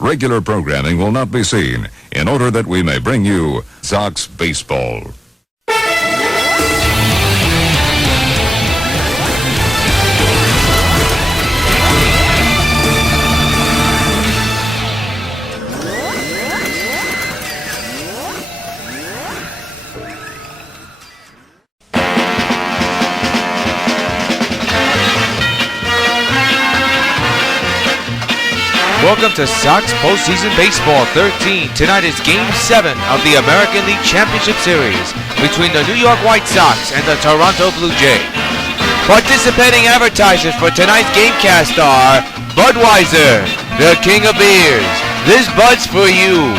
Regular programming will not be seen in order that we may bring you Sox baseball. Welcome to Sox Postseason Baseball 13. Tonight is Game 7 of the American League Championship Series between the New York White Sox and the Toronto Blue Jays. Participating advertisers for tonight's Gamecast are Budweiser, the king of beers. This Bud's for you.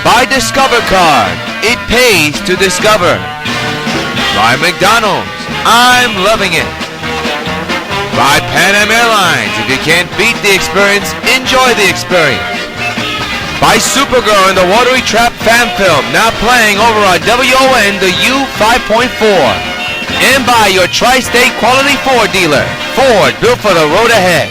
By Discover Card, it pays to discover. By McDonald's, I'm loving it. By Pan Am Airlines, if you can't beat the experience, enjoy the experience. By Supergirl and the Watery Trap fan film, now playing over on WON the U5.4. And by your Tri-State Quality Ford dealer, Ford, built for the road ahead.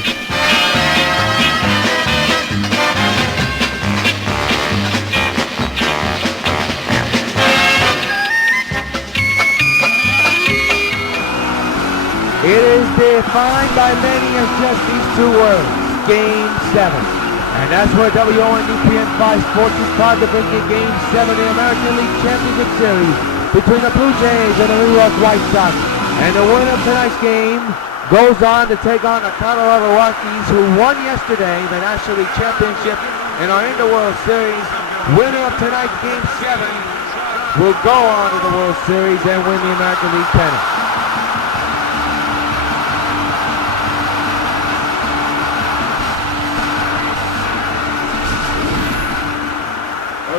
It is defined by many as just these two words, Game 7. And that's where WON UPN 5 Sports is proud to bring you Game 7 of the American League Championship Series between the Blue Jays and the New York White Sox. And the winner of tonight's game goes on to take on the Colorado Rockies, who won yesterday the National League Championship and are in the World Series. Winner of tonight's Game 7 will go on to the World Series and win the American League pennant.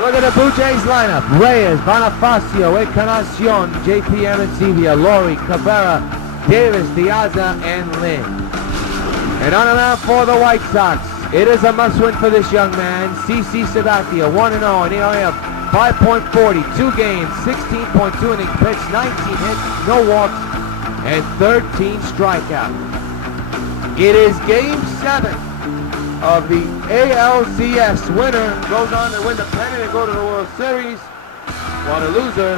Look at the Blue Jays lineup. Rios, Bonifacio, Encarnacion, JP Arancibia, Laurie, Cabrera, Davis, Diaza, and Lynn. And on the mound for the White Sox, it is a must-win for this young man. CC Sabathia, 1-0, an ERA of 5.40, 2 games, 16.2 innings pitched, 19 hits, no walks, and 13 strikeouts. It is Game 7 of the ALCS. Winner goes on to win the pennant and go to the World Series, while the loser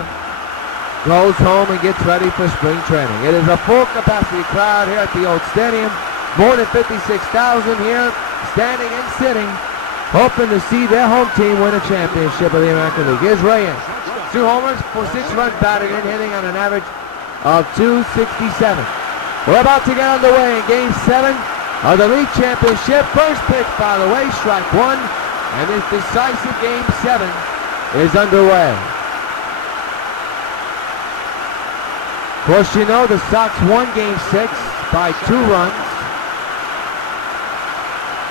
goes home and gets ready for spring training. It is a full capacity crowd here at the Old Stadium. More than 56,000 here, standing and sitting, hoping to see their home team win a championship of the American League. Here's Rios. 2 homers for 6 runs batted in, hitting on an average of .267. We're about to get underway in Game 7 of the league championship. First pitch, by the way, strike 1, and this decisive Game 7 is underway. Of course, you know the Sox won Game 6 by 2 runs.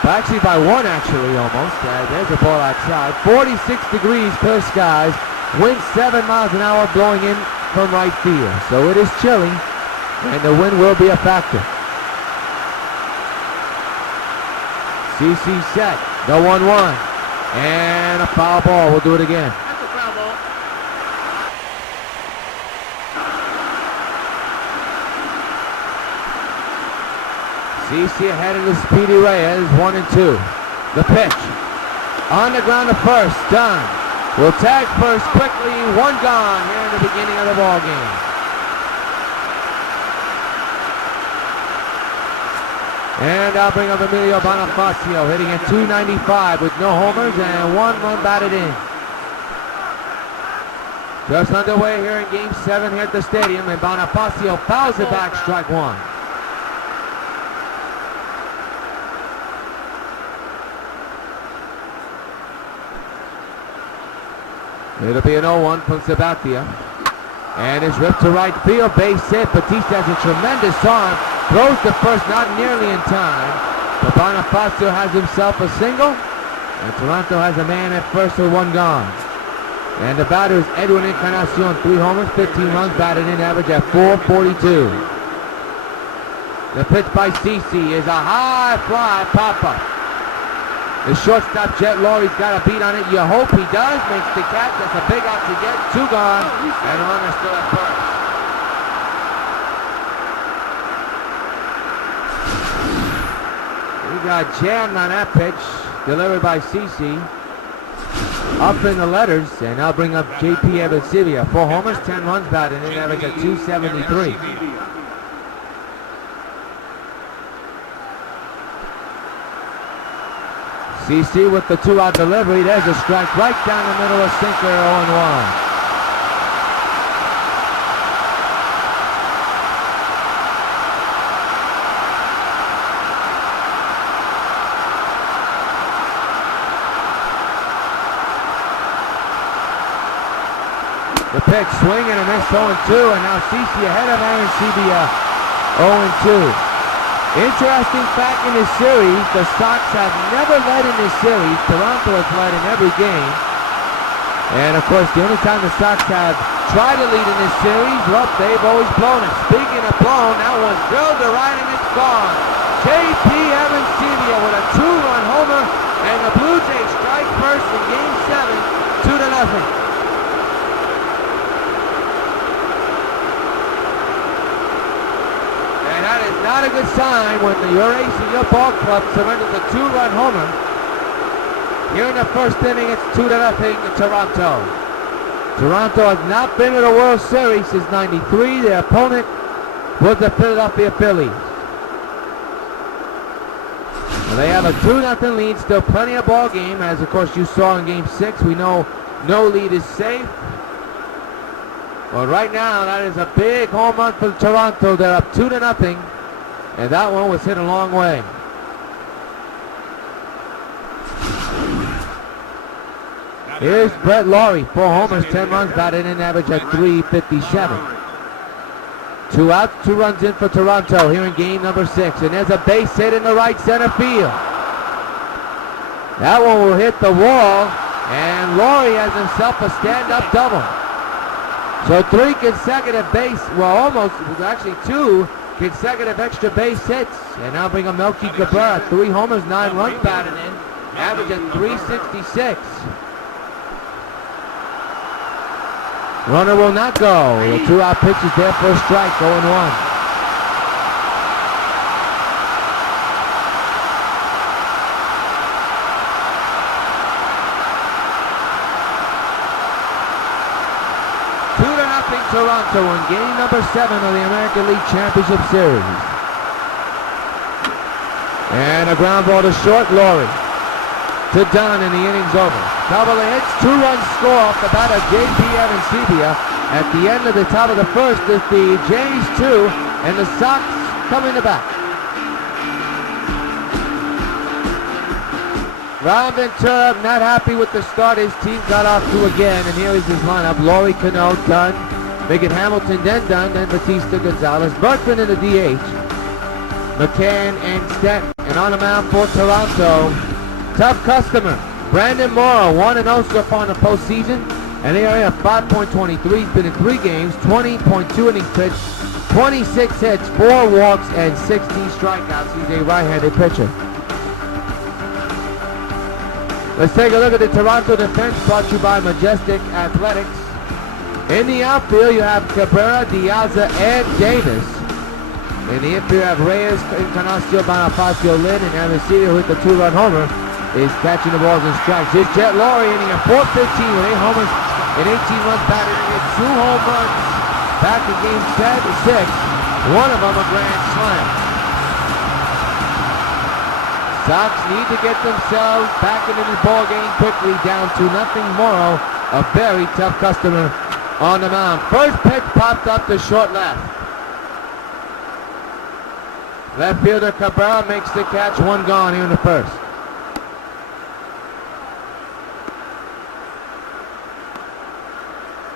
Actually by 1, almost. There's a ball outside. 46 degrees clear skies. Wind 7 miles an hour blowing in from right field. So it is chilly, and the wind will be a factor. CC set, the 1-1, and a foul ball. We'll do it again. That's a foul ball. CC ahead of the speedy Rios, 1-2. The pitch, on the ground to first, done. Will tag first quickly, 1 gone here in the beginning of the ball game. And I'll bring up Emilio Bonifacio, hitting at .295 with no homers and 1 run batted in. Just underway here in Game 7 here at the stadium, and Bonifacio fouls it back, strike 1. It'll be an 0-1 from Sabathia. And it's ripped to right field, base hit. Batista has a tremendous arm. Throws to first, not nearly in time. But Bonifacio has himself a single. And Toronto has a man at first with 1 gone. And the batter is Edwin Encarnacion, 3 homers, 15 runs, batted in, average at .442. The pitch by CC is a high fly pop-up. The shortstop, Jet Laurie's got a beat on it. You hope he does. Makes the catch. That's a big out to get. 2 gone. And runner still at first. He got jammed on that pitch. delivered by CC. Up in the letters, and I'll bring up JP Avancivia. 4 homers, 10 runs batted in, average at 273. CC with the 2-out delivery. There's a strike right down the middle of sinker, 0-1. The pitch, swing and a miss, 0-2, and now CC ahead of Arancibia, 0-2. Interesting fact in this series, the Sox have never led in this series. Toronto has led in every game. And of course, the only time the Sox have tried to lead in this series, well, they've always blown it. Speaking of blown, that one's drilled to right and it's gone. JP Arancibia with a 2-run homer, and the Blue Jays strike first in Game 7, 2-0. That is not a good sign when your ace in your ball club surrenders a 2-run homer. Here in the first inning, it's 2-0 to Toronto. Toronto has not been in a World Series since '93. Their opponent was the Philadelphia Phillies. Well, they have a 2-0 lead, still plenty of ball game, as of course you saw in Game 6. We know no lead is safe. Well, right now, that is a big home run for Toronto. They're up 2-0, and that one was hit a long way. Here's Brett Laurie, 4 homers, 10 runs batted in, average at 357. 2 outs, 2 runs in for Toronto here in game number 6, and there's a base hit in the right center field. That one will hit the wall, and Laurie has himself a stand-up double. So 3 consecutive base, well almost, actually 2 consecutive extra base hits. And now bring up Melky Cabrera, 3 homers, 9 runs batted in, average at 366. Runner will not go. The 2-out pitch is there for a strike, 0-1. Toronto in game number 7 of the American League Championship Series. And a ground ball to short, Laurie. To Dunn, and the inning's over. Couple of hits, 2-run score off the bat of JP Arancibia. At the end of the top of the first, it's the Jays 2 and the Sox coming to bat. Ron Ventura not happy with the start his team got off to again, and here is his lineup. Laurie, Cano, Dunn, Bigot Hamilton, then Dunn, then Batista, Gonzalez, Berkman in the DH, McCann and Stanton. And on the mound for Toronto, tough customer, Brandon Morrow, 1-0 so far in the postseason, and they are at 5.23. He's been in 3 games, 20.2 innings pitched, 26 hits, 4 walks, and 16 strikeouts. He's a right-handed pitcher. Let's take a look at the Toronto defense, brought to you by Majestic Athletics. In the outfield, you have Cabrera, Diaza, and Davis. In the infield, you have Rios, Encarnacion, Bonifacio, Lynn, and Avancivia with the 2-run homer is catching the balls and strikes. Here's Jet Laurie inning at 4:15 with 8 homers and 18 runs batted in. 2 home runs back in game 6. One of them a grand slam. Sox need to get themselves back into the ball game quickly, down to 0 Morrow, a very tough customer on the mound. First pitch popped up to short left. Left fielder Cabrera makes the catch, 1 gone here in the first.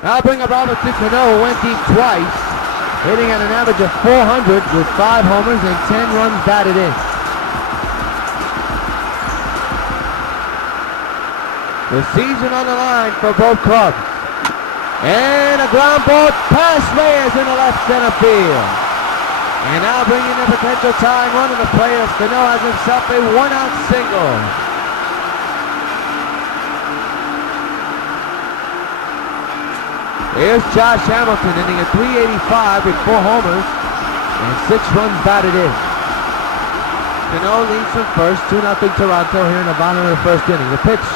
Now bring up Robertson Cano, who went deep twice, hitting at an average of 400 with 5 homers and 10 runs batted in. The season on the line for both clubs. And a ground ball past Reyes in the left center field. And now bringing in a potential tying run of the players. Cano has himself a 1-out single. Here's Josh Hamilton hitting at 385 with 4 homers and 6 runs batted in. Cano leads from first, 2-0 Toronto here in the bottom of the first inning. The pitch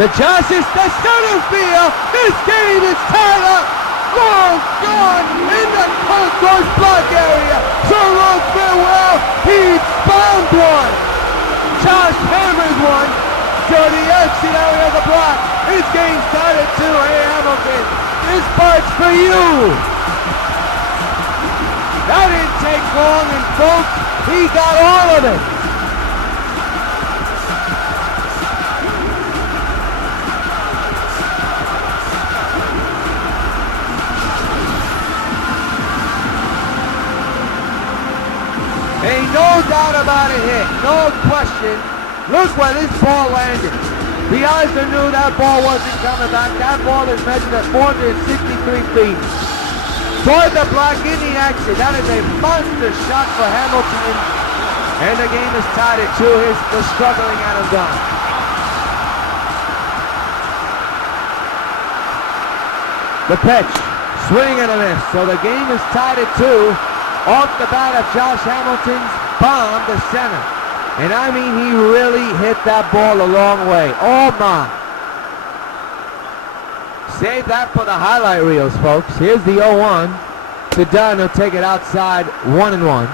to Justice to center field. This game is tied up. Long gone in the concourse block area. So long farewell. He's bombed one. Josh hammers one to the exit area of the block. This game's tied at 2. Hey Hamilton, this part's for you. That didn't take long, and folks, he got all of it. Ain't no doubt about it hit, no question. Look where this ball landed. Piazza knew that ball wasn't coming back. That ball is measured at 463 feet. Toward the block in the exit. That is a monster shot for Hamilton. And the game is tied at 2. Here's the struggling Adam Dunn. The pitch, swing and a miss. So the game is tied at 2. Off the bat of Josh Hamilton's bomb to center. And I mean, he really hit that ball a long way. Oh my. Save that for the highlight reels, folks. Here's the 0-1 to Dunn. He'll take it outside, 1-1.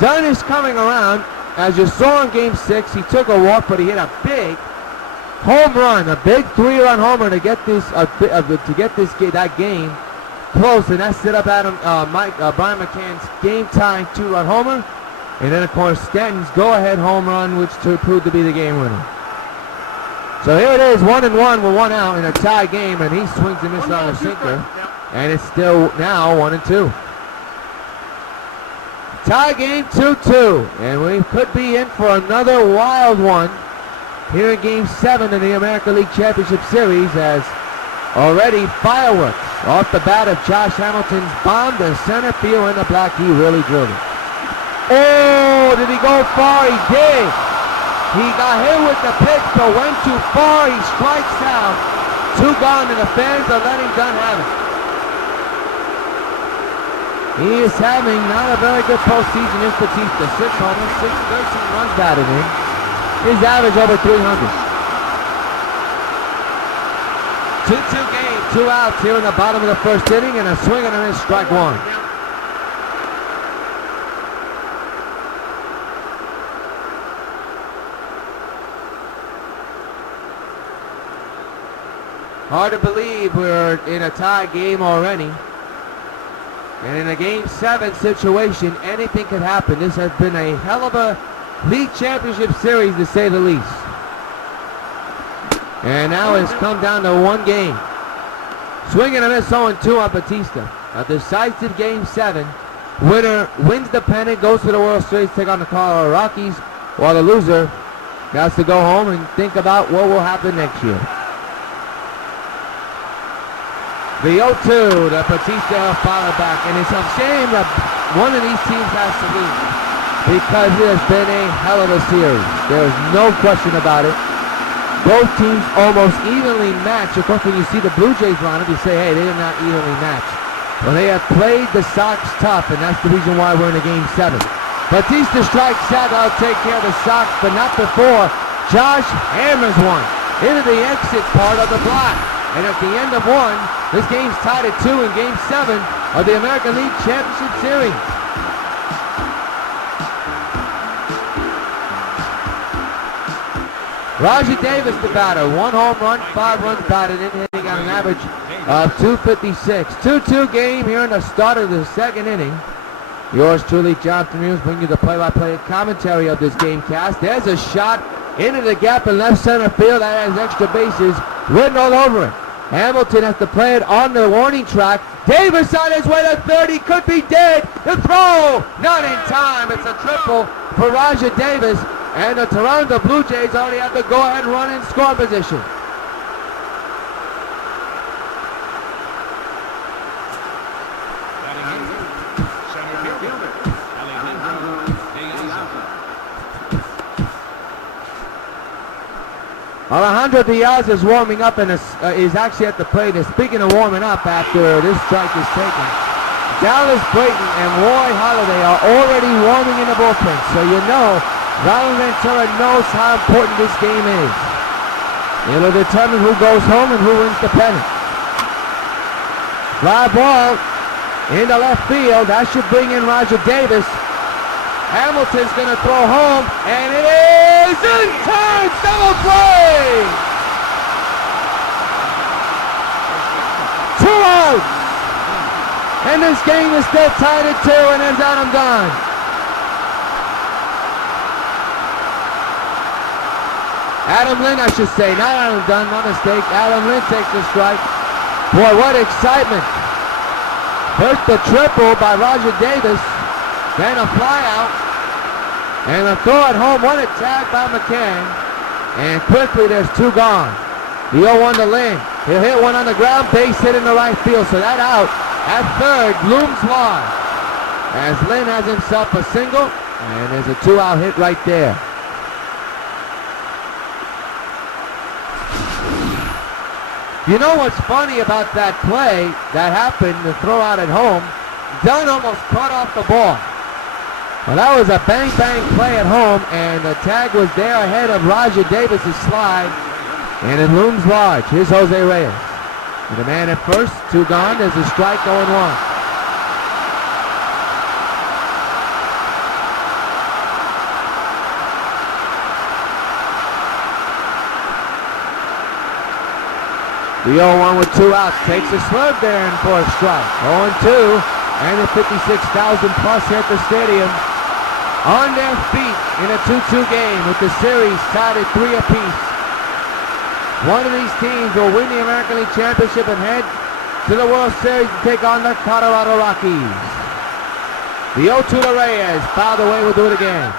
Dunn is coming around. As you saw in Game 6, he took a walk, but he hit a big home run, a big 3-run homer to get this that game close, and that set up Brian McCann's game-tying 2-run homer, and then of course Stanton's go-ahead home run, which proved to be the game winner. So here it is, 1-1 with 1 out in a tie game, and he swings and misses on a sinker, and it's still now 1-2. Tie game 2-2, and we could be in for another wild one here in Game 7 in the American League Championship Series, as already fireworks off the bat of Josh Hamilton's bomb to center field in the black. He really drilled it. Oh, did he go far? He did. He got hit with the pitch, but went too far. He strikes out. 2 gone, and the fans are letting Dunn have it. He is having not a very good postseason. Is Batista. 6 homers, 13 runs batted in. His average over 300. 2-2 game, 2 outs here in the bottom of the first inning, and a swing and a miss, strike 1. Hard to believe we're in a tie game already. And in a Game 7 situation, anything could happen. This has been a hell of a league championship series, to say the least. And now it's come down to 1 game. Swing and a miss, 0-2 on Batista. A decisive Game 7. Winner wins the pennant, goes to the World Series, take on the Colorado Rockies, while the loser has to go home and think about what will happen next year. The 0-2, the Batista followed back, and it's a shame that one of these teams has to leave, because it has been a hell of a series. There is no question about it. Both teams almost evenly matched. Of course, when you see the Blue Jays lineup, you say, hey, they did not evenly match. Well, they have played the Sox tough, and that's the reason why we're in a Game 7. Batista strikes out, that'll take care of the Sox, but not before Josh hammers one into the exit part of the block. And at the end of 1, this game's tied at 2 in Game 7 of the American League Championship Series. Rajai Davis, the batter. 1 home run, 5 runs batted in, hitting on an average of 256. 2-2 game here in the start of the second inning. Yours truly, Jonathan Rios, bringing you the play-by-play commentary of this game cast. There's a shot into the gap in left center field that has extra bases written all over it. Hamilton has to play it on the warning track. Davis on his way to third. He could be dead. The throw, not in time. It's a triple for Rajai Davis. And the Toronto Blue Jays already have the go-ahead run in score position. Alejandro Diaz is warming up and is actually at the plate. And speaking of warming up after this strike is taken, Dallas Brayton and Roy Halladay are already warming in the bullpen. So you know Robin Ventura knows how important this game is. It'll determine who goes home and who wins the pennant. Fly ball into left field. That should bring in Roger Davis. Hamilton's going to throw home, and it is in time. Double play. 2 outs. And this game is still tied at 2, and there's Adam Dunn. Adam Lynn, I should say, not Adam Dunn, my mistake. Adam Lynn takes the strike. Boy, what excitement. First the triple by Roger Davis, then a fly out, and a throw at home, one attack by McCann, and quickly there's 2 gone. The 0-1 to Lynn. He'll hit one on the ground, base hit in the right field, so that out at third looms large. As Lynn has himself a single, and there's a 2-out hit right there. You know what's funny about that play that happened, the throw out at home? Dunn almost cut off the ball. Well, that was a bang-bang play at home, and the tag was there ahead of Roger Davis' slide, and it looms large. Here's Jose Rios. With a man at first, 2 gone. There's a strike, 0-1. The 0-1 with 2 outs, takes a slurve there and for a strike. 0-2, and the 56,000 plus here at the stadium on their feet in a 2-2 game with the series tied at 3 apiece. One of these teams will win the American League Championship and head to the World Series to take on the Colorado Rockies. The 0-2 to Reyes, fouled away, will do it again.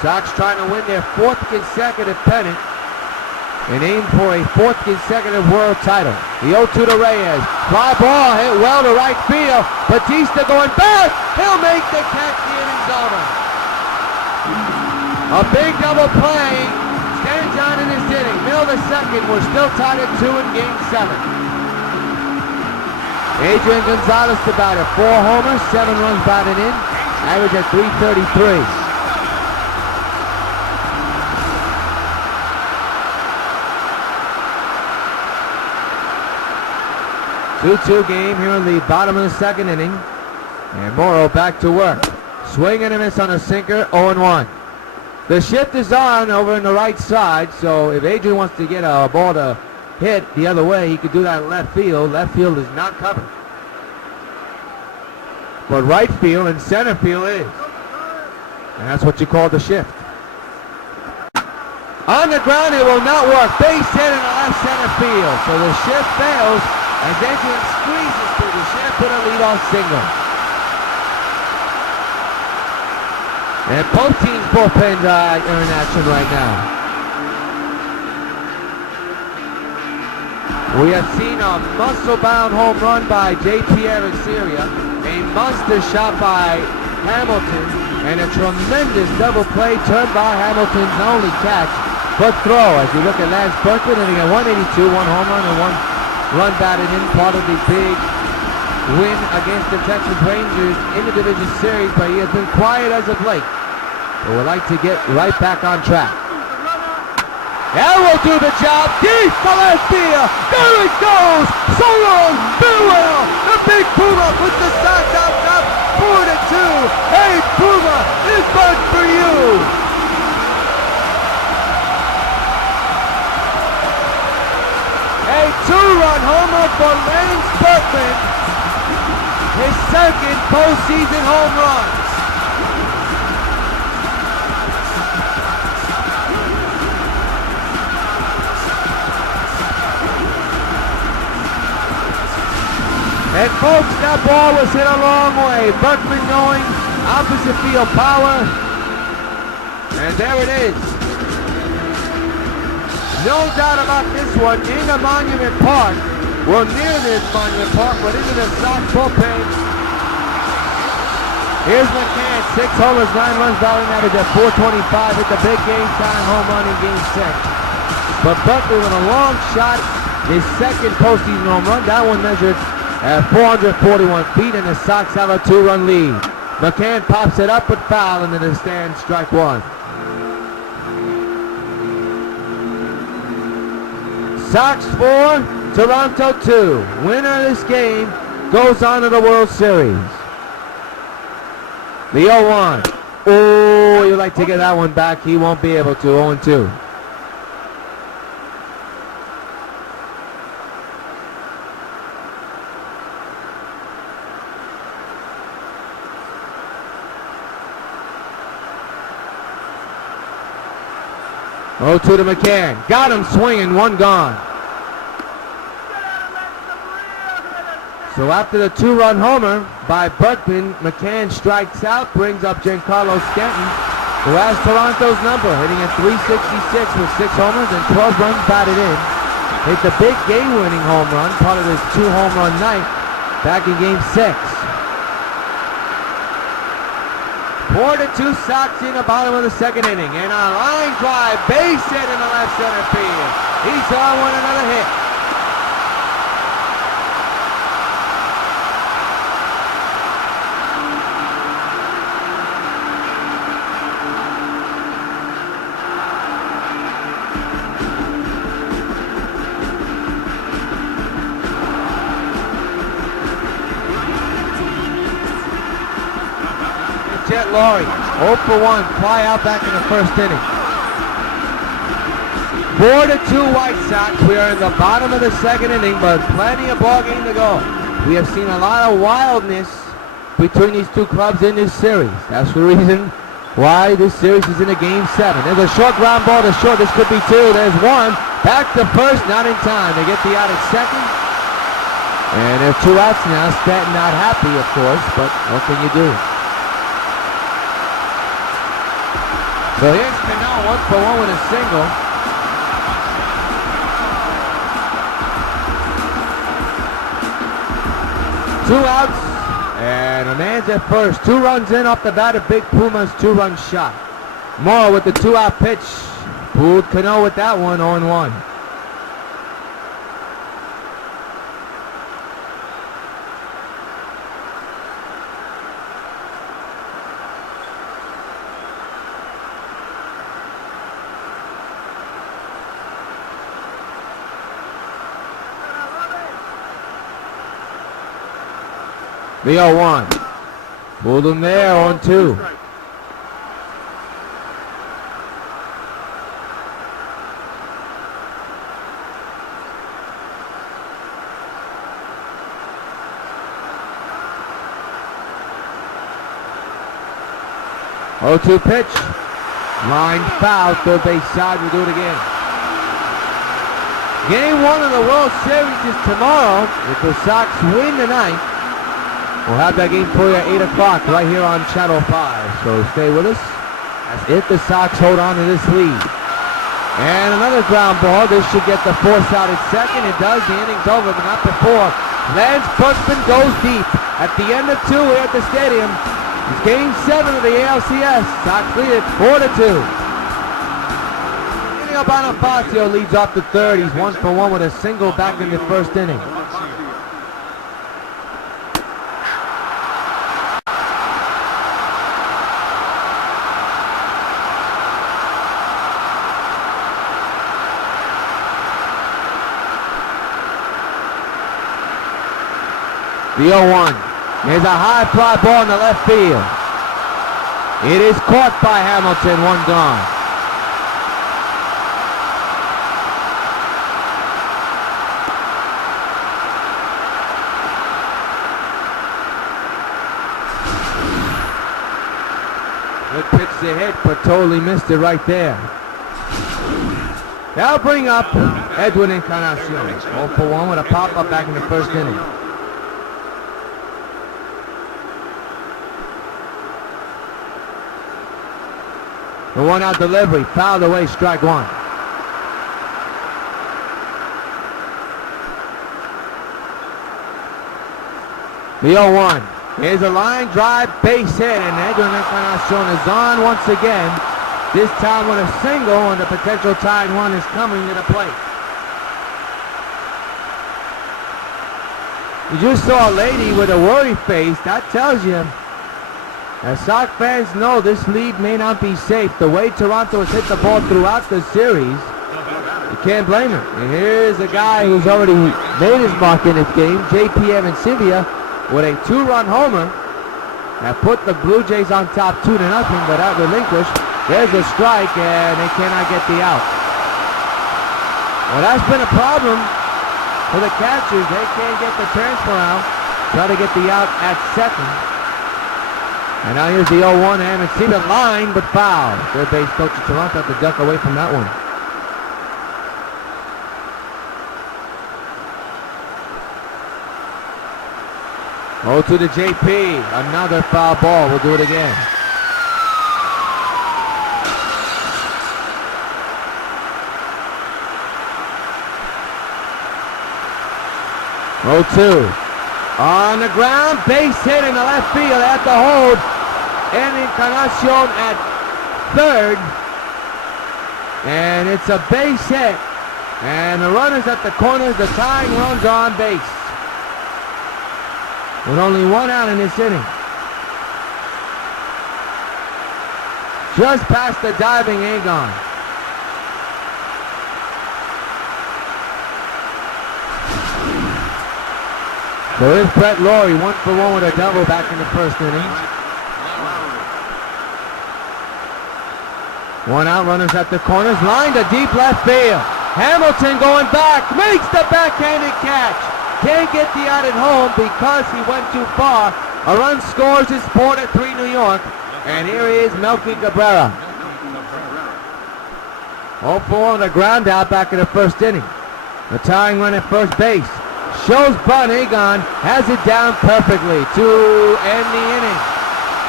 Sox trying to win their 4th consecutive pennant and aim for a 4th consecutive world title. The 0-2 to Reyes. Fly ball hit well to right field. Batista going back. He'll make the catch. The inning's over. A big double play stands on in this inning. Middle of the second. We're still tied at 2 in Game 7. Adrian Gonzalez the batter. 4 homers, 7 runs batted in. Average at .333. 2-2 game here in the bottom of the second inning. And Morrow back to work. Swing and a miss on a sinker, 0-1. The shift is on over in the right side, so if Adrian wants to get a ball to hit the other way, he could do that in left field. Left field is not covered. But right field and center field is. And that's what you call the shift. On the ground, it will not work. Base hit in the left center field. So the shift fails as Adrian squeezes through the shift with a leadoff single. And both teams' bullpens are in action right now. We have seen a muscle-bound home run by J.P. Aristeria, a monster shot by Hamilton, and a tremendous double play turned by Hamilton's only catch, but throw. As you look at Lance Berkman, and he got 182, 1 home run, and 1 run batted in, part of the big win against the Texas Rangers in the division series, but he has been quiet as of late. But would like to get right back on track. That will do the job. Deep to left field. There it goes. So long. Farewell. The big Puma puts the Sox out top 4-2. Hey, Puma, this one's for you. A 2-run homer for Lance Berkman. His second postseason home run. And folks, that ball was hit a long way. Berkman going opposite field power. And there it is. No doubt about this one. Into Monument Park. Well, near this Monument Park, but into the Sox bullpen. Here's McCann. 6 homers, 9 runs, batting average at .425. Hit the big game time home run in Game 6. But Berkman with a long shot. His second postseason home run. That one measured at 441 feet, and the Sox have a 2-run lead. McCann pops it up with foul into the stand, strike one. Sox 4, Toronto 2. Winner of this game goes on to the World Series. The 0-1. Oh, you'd like to get that one back. He won't be able to. 0-2. Oh, 2 to McCann. Got him swinging, one gone. So after the 2-run homer by Berkman, McCann strikes out, brings up Giancarlo Stanton, who has Toronto's number, hitting at .366 with 6 homers and 12 runs batted in. Hit the big game-winning home run, part of his 2-home-run night, back in Game 6. 4-2 Sox in the bottom of the second inning, and a line drive, base hit in the left center field. He's on with another hit. Jet Laurie, 0 for 1, fly out back in the first inning. 4-2 White Sox. We are in the bottom of the second inning, but plenty of ball game to go. We have seen a lot of wildness between these two clubs in this series. That's the reason why this series is in a Game 7. There's a short ground ball to short. This could be 2. There's 1. Back to first, not in time. They get the out at second. And there's 2 outs now. Stanton not happy, of course, but what can you do? So here's Cano, 1 for 1 with a single. Two outs, and a man's at first. 2 runs in off the bat of Big Puma's 2-run shot. Morrow with the 2-out pitch. Fooled Cano with that one, 0-1. The 0-1. Pulled him there, 0-2. Oh, 2 pitch. Line foul, third base side, we'll do it again. Game 1 of the World Series is tomorrow. If the Sox win tonight, we'll have that game for you at 8 o'clock right here on Channel 5. So stay with us as if the Sox hold on to this lead. And another ground ball. This should get the force out at second. It does. The inning's over, but not before. Lance Berkman goes deep. At the end of 2 here at the stadium. It's Game 7 of the ALCS. Sox lead it 4-2. Bonifacio leads off the third. He's 1 for 1 with a single back in the first inning. The 0-1. There's a high fly ball in the left field. It is caught by Hamilton, 1 gone. Good pitch to hit, but totally missed it right there. That'll bring up Edwin Encarnacion. 0 for 1 with a pop-up back in the first inning. The 1-out delivery, fouled away, strike 1. The 0-1. Here's a line drive, base hit, and Edwin Encarnacion is on once again. This time with a single, and the potential tying run is coming to the plate. You just saw a lady with a worried face. That tells you As Sox fans know, this lead may not be safe. The way Toronto has hit the ball throughout the series, you can't blame him. And here's a guy who's already made his mark in this game, J.P. Avancivia, with a 2-run homer that put the Blue Jays on top 2-0, but that relinquished. There's a strike, and they cannot get the out. Well, that's been a problem for the catchers. They can't get the transfer out. Try to get the out at second. And now here's the 0-1, Avancivia line, but foul. Third base coach of Toronto had to duck away from that one. 0-2 to JP. Another foul ball. We'll do it again. On the ground, base hit in the left field at the hold. And Encarnacion at third. And it's a base hit. And the runners at the corners, the tying runs are on base. With only one out in this inning. Just past the diving Agon. So here's Brett Laurie, 1-for-1 with a double back in the first inning. One out, runners at the corners, line to deep left field. Hamilton going back, makes the backhanded catch. Can't get the out at home because he went too far. A run scores, it's 4-3 New York. And here is Melky Cabrera. 0-4 on the ground out back in the first inning. The tying run at first base. Shows Bun Agon has it down perfectly to end the inning.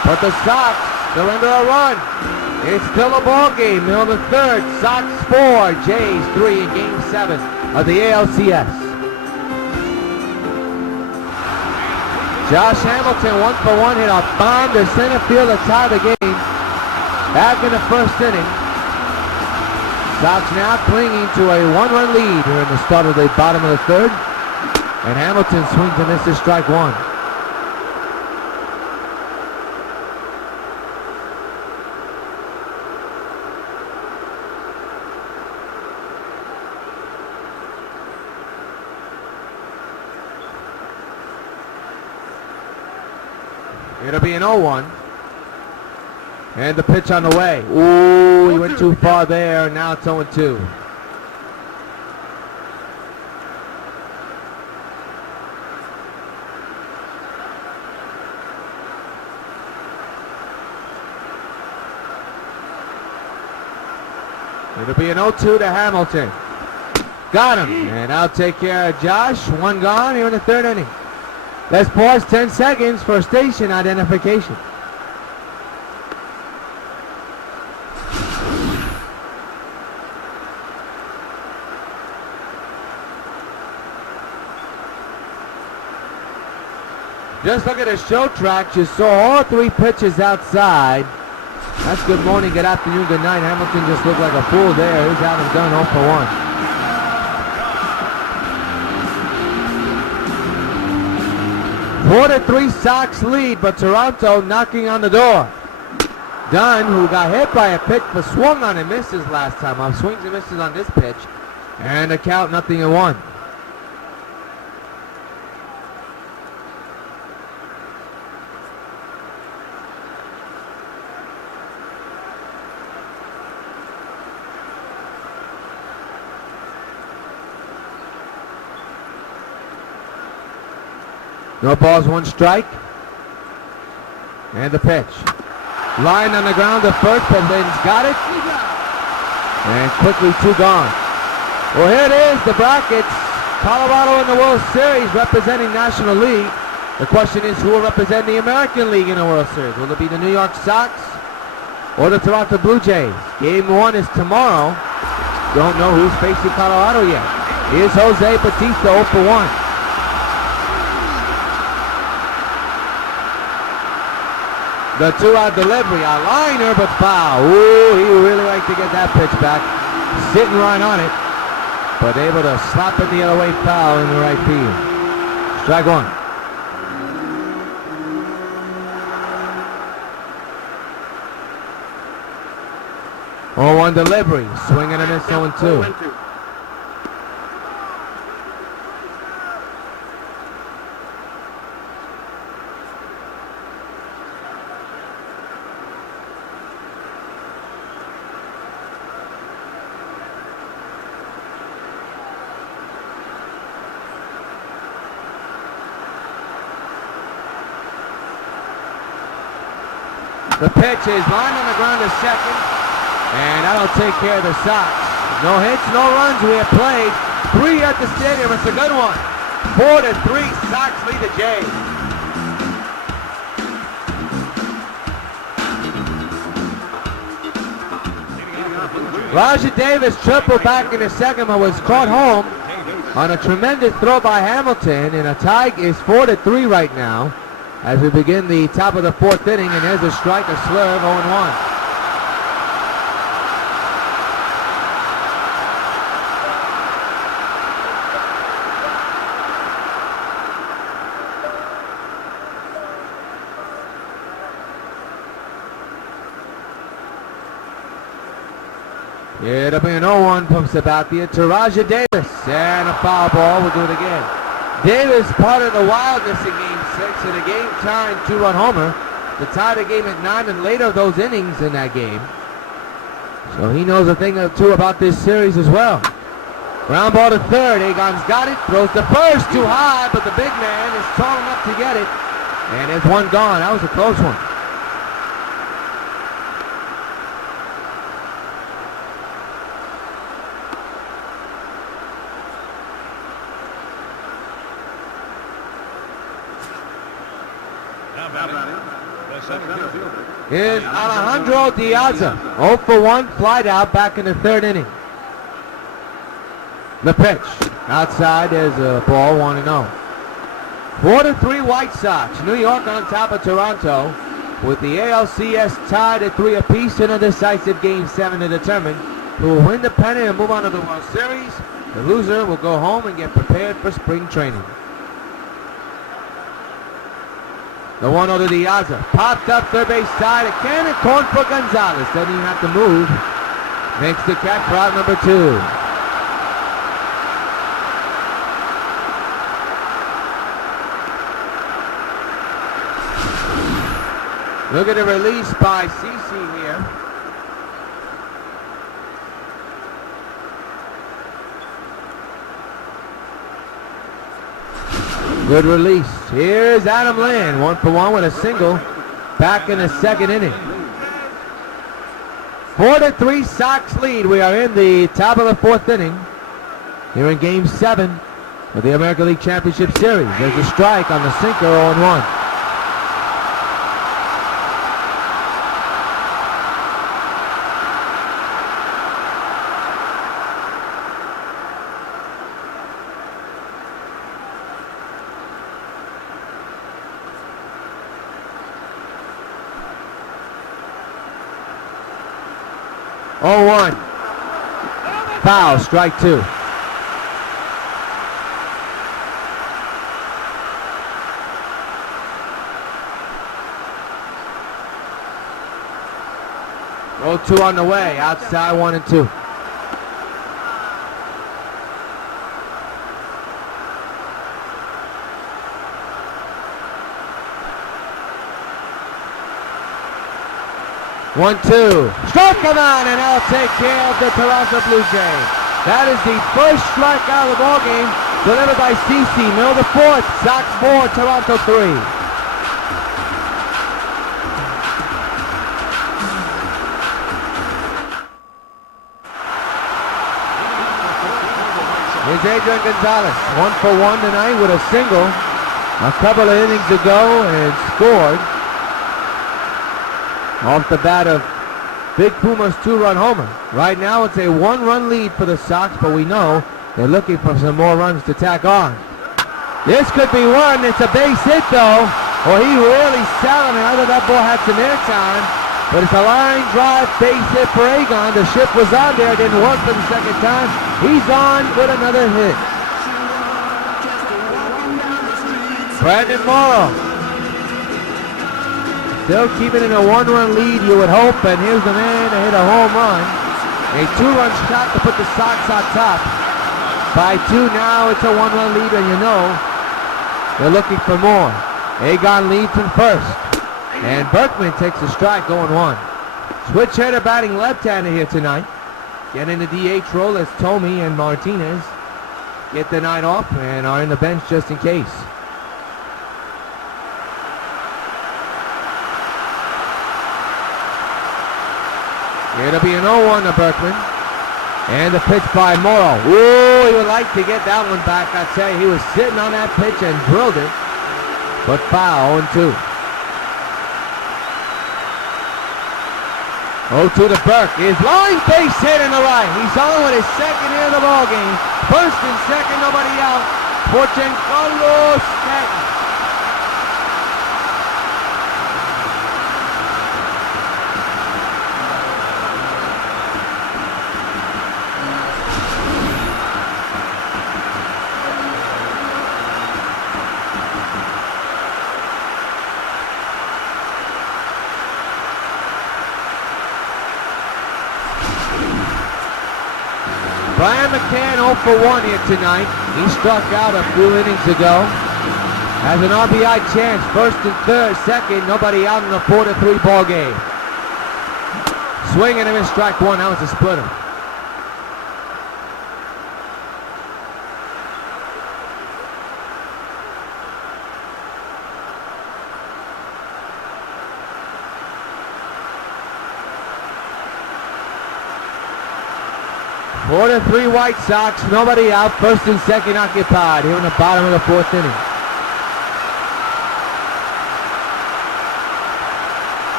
But the Sox still under a run. It's still a ball game. Middle of the third. Sox 4, Jays 3 in Game 7 of the ALCS. Josh Hamilton, 1-for-1, hit a bomb to center field to tie the game. Back in the first inning. Sox now clinging to a 1-run lead here in the start of the bottom of the third. And Hamilton swings and misses strike one. It'll be an 0-1. And the pitch on the way. Ooh, he went too far there. Now it's 0-2. It'll be an 0-2 to Hamilton. Got him. And I'll take care of Josh. One gone here in the third inning. Let's pause 10 seconds for station identification. Just look at the show track. You saw all three pitches outside. That's good morning, good afternoon, good night. Hamilton just looked like a fool there. He's out and done 0-for-1. 4-3 Sox lead, but Toronto knocking on the door. Dunn, who got hit by a pitch but swung on and misses last time. Off swings and misses on this pitch. And the count 0-1. No balls, one strike. And the pitch. Line on the ground to first, but then's got it. And quickly two gone. Well, here it is, the brackets. Colorado in the World Series representing National League. The question is, who will represent the American League in the World Series? Will it be the New York Sox or the Toronto Blue Jays? Game 1 is tomorrow. Don't know who's facing Colorado yet. Here's Jose Bautista, 0-for-1. The two-out delivery, a liner, but foul. Ooh, he would really like to get that pitch back. Sitting right on it, but able to slap it the other way, foul in the right field. Strike one. 0-1 delivery. Swing and a miss, 0-2. The pitch is lined on the ground to second, and that'll take care of the Sox. No hits, no runs. We have played 3 at the stadium. It's a good one. 4-3, Sox lead the Jays. Rajah Davis tripled back in the second, but was caught home on a tremendous throw by Hamilton, and a tie is 4-3 right now as we begin the top of the 4th inning, and there's a strike, a slurve, 0-1. It'll be an 0-1 from Sabathia to Rajah Davis, and a foul ball. We'll do it again. Davis part of the wildness in Game 6 and a game-tying 2-run homer to tie the game at 9 and later of those innings in that game. So he knows a thing or two about this series as well. Ground ball to third. Agon's got it. Throws the first too high, but the big man is tall enough to get it. And there's one gone. That was a close one. Is Alejandro Diaza. 0-for-1, flied out back in the 3rd inning. The pitch. Outside, there's a ball, 1-0. 4-3 White Sox. New York on top of Toronto with the ALCS tied at 3 apiece in a decisive Game 7 to determine who will win the pennant and move on to the World Series. The loser will go home and get prepared for spring training. The 1-0 to Diaza. Popped up third base side. A cannon corn for Gonzalez. Doesn't even have to move. Makes the catch for out number 2. Look at the release by CC here. Good release. Here's Adam Lynn, 1-for-1 with a single back in the 2nd inning. 4-3 Sox lead. We are in the top of the 4th inning here in Game 7 of the American League Championship Series. There's a strike on the sinker, 0-1. Foul, strike 2. Roll 2 on the way, outside 1-2. Strike him on, and that'll take care of the Toronto Blue Jays. That is the first strikeout of the ball game, delivered by CC. Middle of the 4th, Sox 4, Toronto 3. Here's Adrian Gonzalez, 1-for-1 tonight with a single. A couple of innings ago and scored off the bat of Big Puma's 2-run homer. Right now it's a 1-run lead for the Sox, but we know they're looking for some more runs to tack on. This could be one. It's a base hit though. Well, he really selling it. I thought that ball had some air time, but it's a line drive base hit for Agon. The ship was on there. Didn't work for the 2nd time. He's on with another hit. Brandon Morrow still keeping it a 1-run lead, you would hope, and here's the man to hit a home run. A 2-run shot to put the Sox on top. By 2 now, it's a 1-run lead, and you know they're looking for more. Agon leads in first. And Berkman takes a strike, 0-1. Switch hitter batting left-hander here tonight. Getting the DH role as Tomey and Martinez get the night off and are in the bench just in case. It'll be an 0-1 to Berkman. And the pitch by Morrow. Ooh, he would like to get that one back. I'd say he was sitting on that pitch and drilled it. But foul, 0-2. 0-2 to Burke. His line base hit in the right. He's on with his second hit of the ball game. First and second, nobody out. For Giancarlo Stanton. Brian McCann 0 for 1 here tonight. He struck out a few innings ago. Has an RBI chance, first and third, second, nobody out in a 4-3 ball game. Swing and a miss, strike 1, that was a splitter. Four to 3 White Sox, nobody out, first and second occupied here in the bottom of the 4th inning.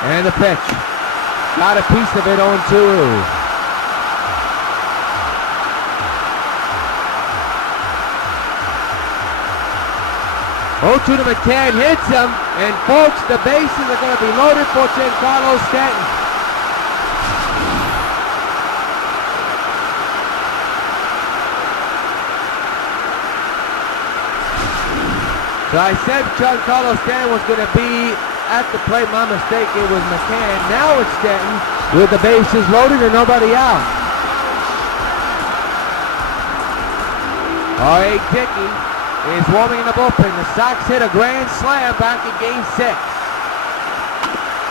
And the pitch. Got a piece of it, 0-2. To McCann, hits him, and folks, the bases are going to be loaded for Giancarlo Stanton. So I said Giancarlo Stanton was going to be at the plate. My mistake, it was McCann. Now it's Stanton with the bases loaded and nobody out. R.A. Dickey is warming in the bullpen. The Sox hit a grand slam back in Game 6.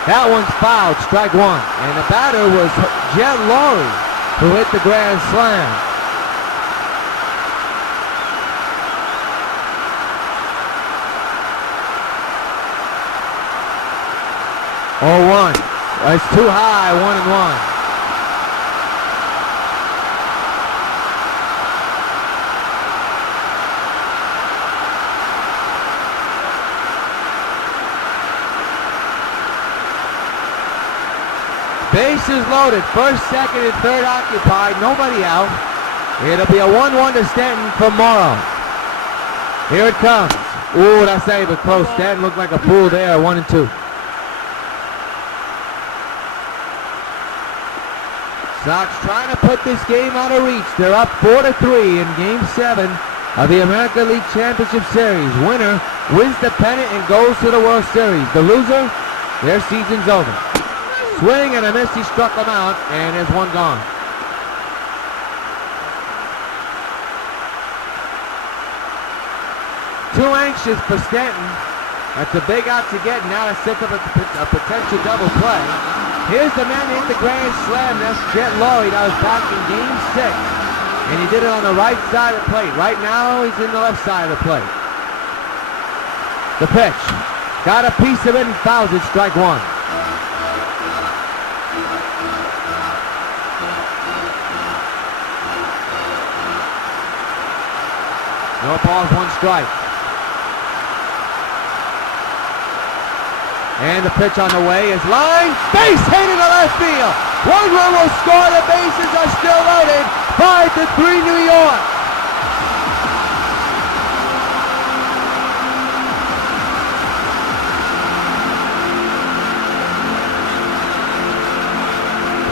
That one's fouled, strike 1. And the batter was Jet Laurie, who hit the grand slam. Oh, 1. It's too high, 1-1. Bases loaded, first, second, and third occupied, nobody out. It'll be a 1-1 to Stanton from Morrow. Here it comes. Ooh, that's not even close. Stanton looked like a fool there, 1-2. Sox trying to put this game out of reach. They're up 4-3 in Game 7 of the American League Championship Series. Winner wins the pennant and goes to the World Series. The loser, their season's over. Swing and a miss, he struck him out, and there's one gone. Too anxious for Stanton. That's a big out to get, now to set up a potential double play. Here's the man who hit the grand slam. That's Jet Laurie. That was back in Game 6. And he did it on the right side of the plate. Right now, he's in the left side of the plate. The pitch. Got a piece of it and fouls it. Strike 1. No balls, 1 strike. And the pitch on the way is line, base hit in the left field. 1 run will score, the bases are still loaded. 5-3 New York.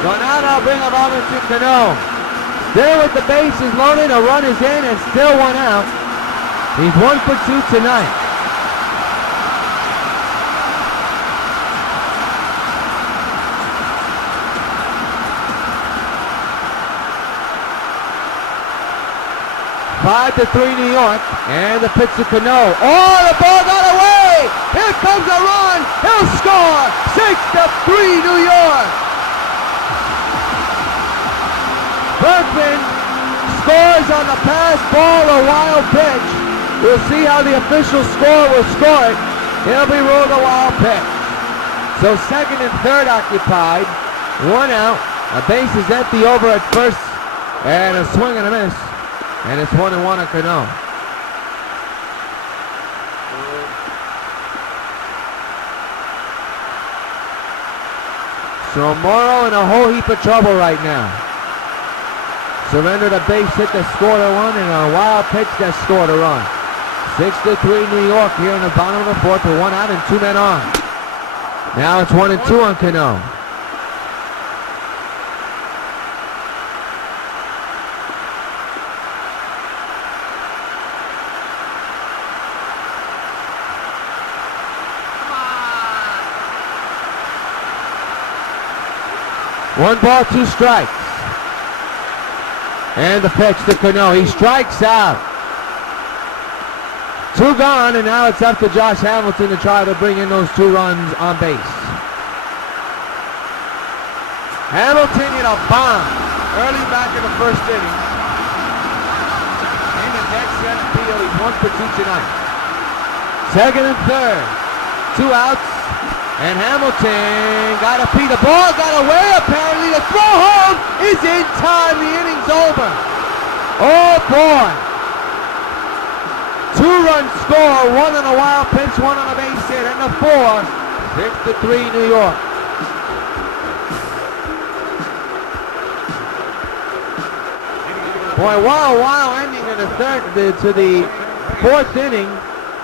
So now they'll bring up Robinson Cano. Still with the bases loaded, a run is in and still 1 out. He's 1 for 2 tonight. 5-3 New York. And the pitch to Cano. Oh, the ball got away! Here comes a run! He'll score! 6-3 New York! Berkman scores on the pass ball, a wild pitch. We'll see how the official score will score it. It'll be ruled a wild pitch. So second and third occupied. One out. A base is empty over at first. And a swing and a miss. And it's 1-1 on Cano. So Morrow in a whole heap of trouble right now. Surrendered a base hit that scored a run and a wild pitch that scored a run. 6-3 New York here in the bottom of the fourth with 1 out and 2 men on. Now it's 1-2 on Cano. One ball, 2 strikes. And the pitch to Cano. He strikes out. 2 gone, and now it's up to Josh Hamilton to try to bring in those 2 runs on base. Hamilton hit a bomb early back in the first inning. In the next center field, he's 1 for 2 tonight. Second and third, 2 outs, and Hamilton got a beat. The ball got away, apparently. The throw home is in time. The inning's over. Oh, boy. 2-run score, 1 on a wild pitch, 1 on a base hit, and the 4, 6-3 New York. Boy, what a wild ending in the fourth inning.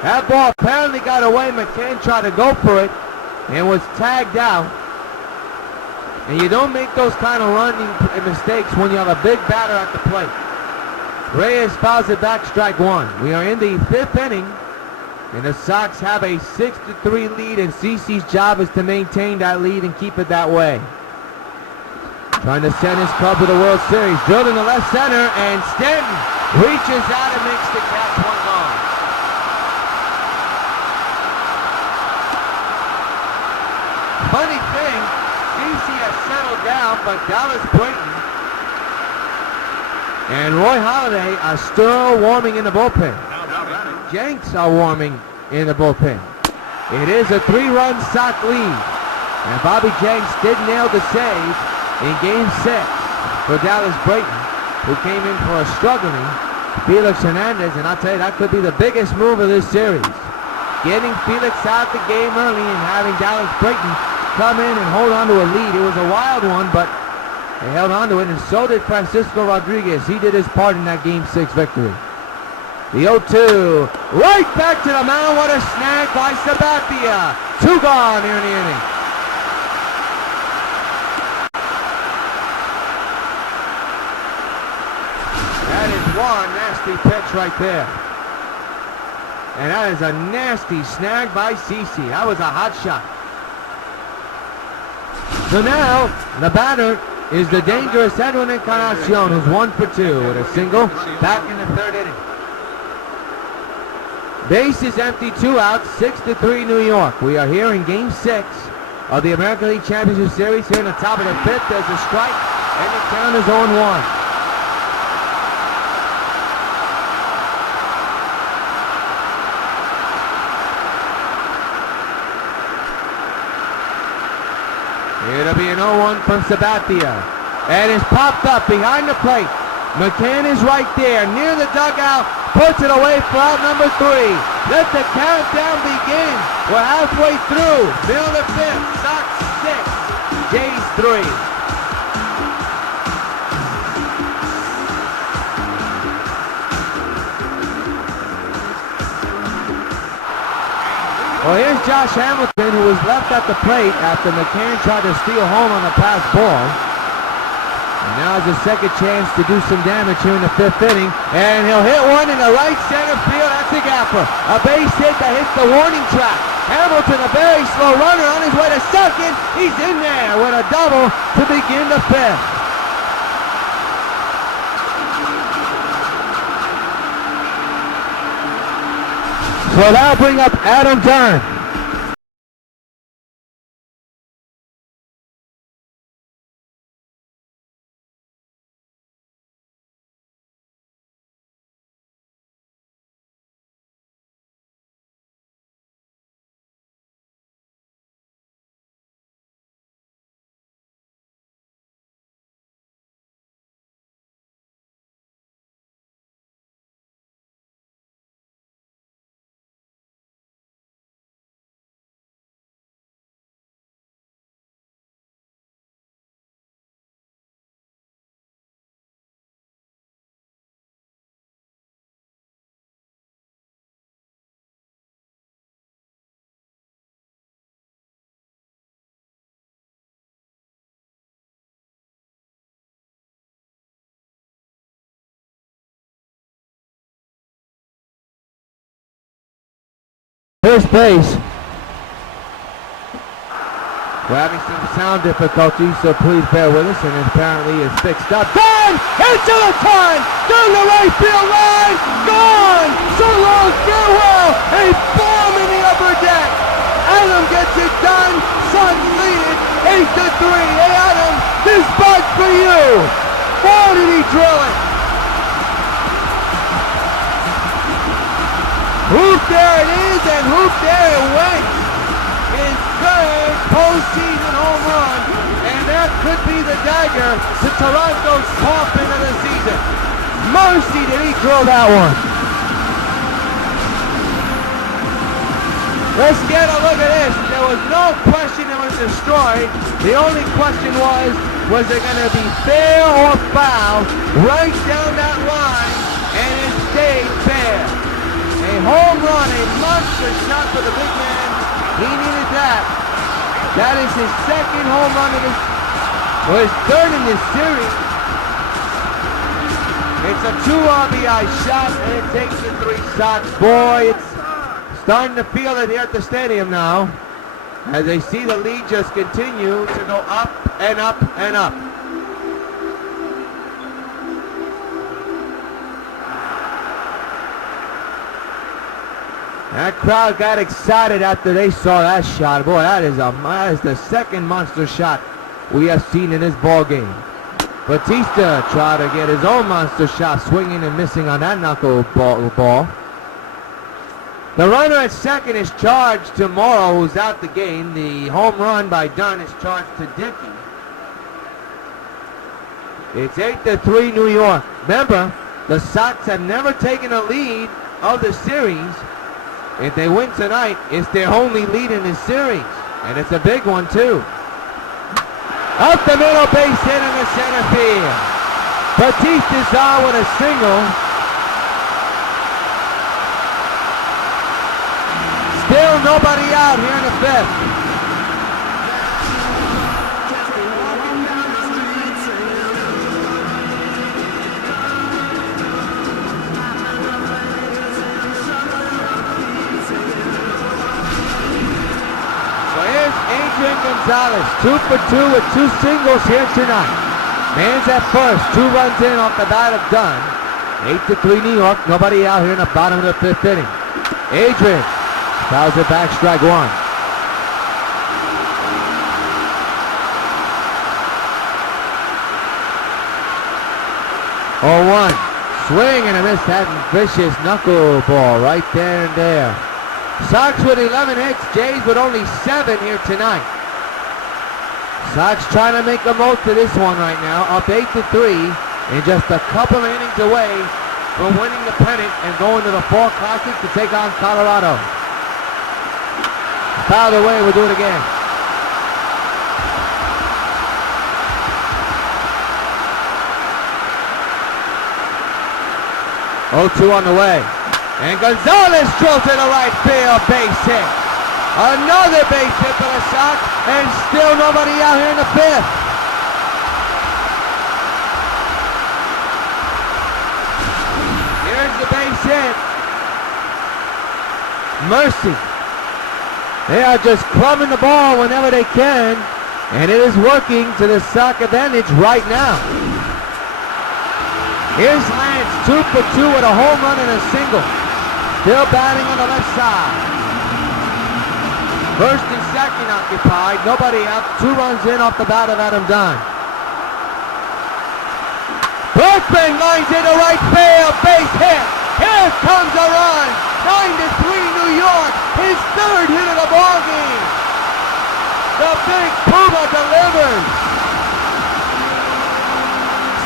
That ball apparently got away. McCann tried to go for it and was tagged out. And you don't make those kind of running mistakes when you have a big batter at the plate. Rios fouls it back, strike 1. We are in the 5th inning, and the Sox have a 6-3 lead, and CeCe's job is to maintain that lead and keep it that way. Trying to send his club to the World Series. Drilled in the left center, and Stanton reaches out and makes the catch 1 gone. Funny thing, CeCe has settled down, but Dallas Brayton and Roy Halladay are still warming in the bullpen. Jenks are warming in the bullpen. It is a 3-run Sox lead. And Bobby Jenks did nail the save in Game 6 for Dallas Brayton, who came in for a struggling Felix Hernandez. And I'll tell you, that could be the biggest move of this series. Getting Felix out the game early and having Dallas Brayton come in and hold on to a lead. It was a wild one, but they held on to it, and so did Francisco Rodriguez. He did his part in that Game 6 victory. The 0-2, right back to the mound. What a snag by Sabathia. 2 gone here in the inning. That is one nasty pitch right there. And that is a nasty snag by CeCe. That was a hot shot. So now, the batter is the dangerous Edwin Encarnacion, who's 1 for 2 with a single back in the 3rd inning. Base is empty, 2 outs, 6-3 New York. We are here in Game 6 of the American League Championship Series. Here in the top of the 5th, there's a strike, and the count is 0-1. It'll be an 0-1 from Sabathia. And it's popped up behind the plate. McCann is right there, near the dugout, puts it away for out number 3. Let the countdown begin. We're halfway through. Middle of the 5th, Sox 6, Jays 3. Well, here's Josh Hamilton, who was left at the plate after McCann tried to steal home on the pass ball. And now has a second chance to do some damage here in the 5th inning. And he'll hit one in the right center field. That's a gapper. A base hit that hits the warning track. Hamilton, a very slow runner on his way to second. He's in there with a double to begin the 5th. So that'll bring up Adam Dunn. First base. We're having some sound difficulties, so please bear with us, and apparently it's fixed up. Gone! Into the turn! Down the right field line! Gone! So long, farewell! A bomb in the upper deck! Adam gets it done! Sox lead it 8-3! Hey Adam, this spot's for you! How did he drill it? Hoop, there it is, and hoop, there it went. His third postseason home run, and that could be the dagger to Toronto's coffin of the season. Mercy did he drill that one. Let's get a look at this. There was no question it was destroyed. The only question was it going to be fair or foul right down that line, and it stayed fair. A home run, a monster shot for the big man. He needed that. That is his second home run of his third in this series. It's a 2 RBI shot, and it takes the 3 Sox. Boy, it's starting to feel it here at the stadium now, as they see the lead just continue to go up and up and up. That crowd got excited after they saw that shot. Boy, that is the second monster shot we have seen in this ball game. Batista tried to get his own monster shot, swinging and missing on that knuckleball. The runner at second is charged to Morrow, who's out the game. The home run by Dunn is charged to Dickey. It's 8-3 New York. Remember, the Sox have never taken a lead of the series. If they win tonight, it's their only lead in this series. And it's a big one, too. Up the middle, base hit in the center field. Batista's on with a single. Still nobody out here in the fifth. Gonzalez, 2 for 2 with 2 singles here tonight. Man's at first, 2 runs in off the bat of Dunn. 8-3 New York, nobody out here in the bottom of the 5th inning. Adrian fouls it back, strike 1. 0-1, swing and a miss, that vicious knuckleball right there and there. Sox with 11 hits, Jays with only 7 here tonight. Sox trying to make the most of this one right now, up 8-3, and just a couple of innings away from winning the pennant and going to the Fall Classic to take on Colorado. Fouled away, we'll do it again. Oh, 2 on the way. And Gonzalez drilled to the right field, base hit. Another base hit for the Sox, and still nobody out here in the 5th. Here's the base hit. Mercy. They are just clubbing the ball whenever they can, and it is working to the Sox advantage right now. Here's Lance, 2 for 2 with a home run and a single. Still batting on the left side. First and second occupied. Nobody out. 2 runs in off the bat of Adam Dunn. Berkman lines into right field. Base hit. Here comes a run. 9-3 New York. His 3rd hit of the ball game. The big Puma delivers.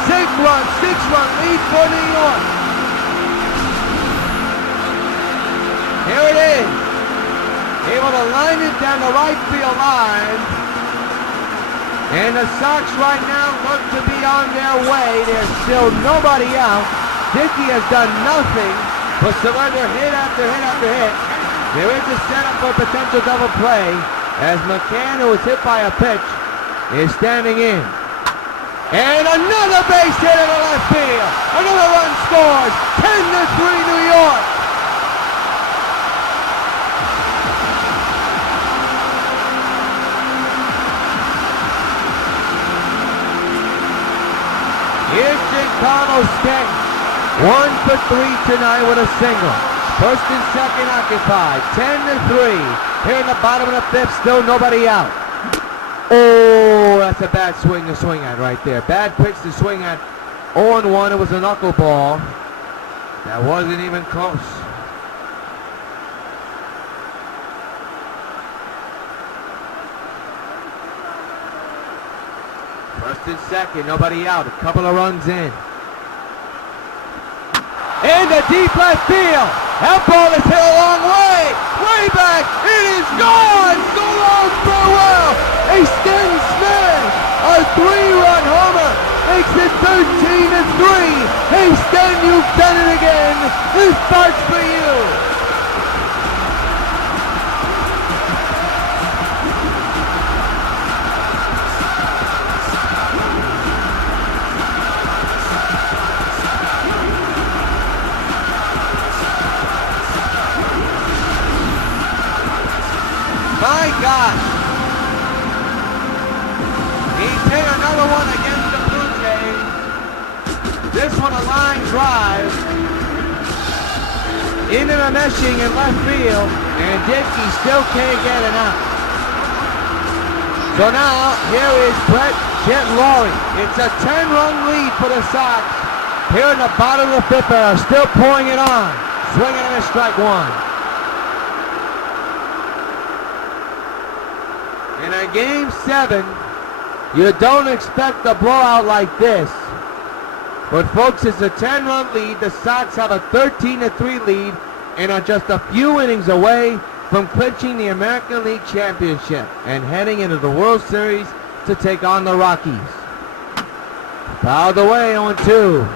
6-run lead for New York. Here it is. Able to line it down the right field line. And the Sox right now look to be on their way. There's still nobody out. Dickey has done nothing but surrender hit after hit after hit. There is a setup for potential double play as McCann, who was hit by a pitch, is standing in. And another base hit in the left field. Another run scores. 10-3 New York. Here's Giancarlo Stanton. 1 for 3 tonight with a single. First and second occupied. 10-3. Here in the bottom of the 5th, still nobody out. Oh, that's a bad swing to swing at right there. Bad pitch to swing at. 0-1. It was a knuckleball. That wasn't even close. First and second, nobody out. A couple of runs in. In the deep left field. That ball is hit a long way. Way back. It is gone. So long, farewell. A Stanton Smith. A 3-run homer. Makes it 13-3. Hey, Stanton, you've done it again. This starts for you. My gosh. He's hit another one against the Blue Jays. This one a line drive. Into the meshing in left field. And Dickey still can't get it out. So now, here is Brett Laurie. It's a 10-run lead for the Sox. Here in the bottom of the 5th, they are still pouring it on. Swinging and a strike 1. In a game 7, you don't expect a blowout like this. But folks, it's a 10-run lead. The Sox have a 13-3 lead and are just a few innings away from clinching the American League Championship and heading into the World Series to take on the Rockies. Fouled away 0-2.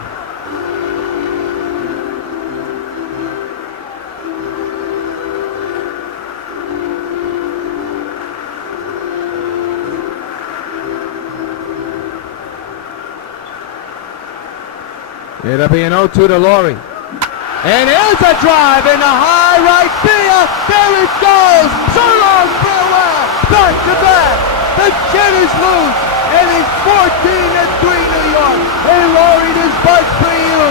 It'll be an 0-2 to Laurie. And here's a drive in the high right field. There it goes. So long, farewell. Back to back. The kid is loose. And it's 14-3 New York. Hey, Laurie, this buzz for you.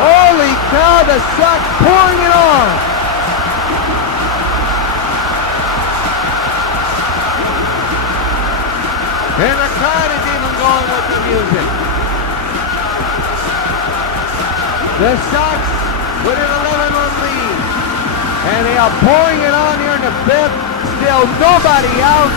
Holy cow, the Sox pouring it on. And the crowd is even going with the music. The Sox with an 11-run lead. And they are pouring it on here in the 5th. Still nobody out.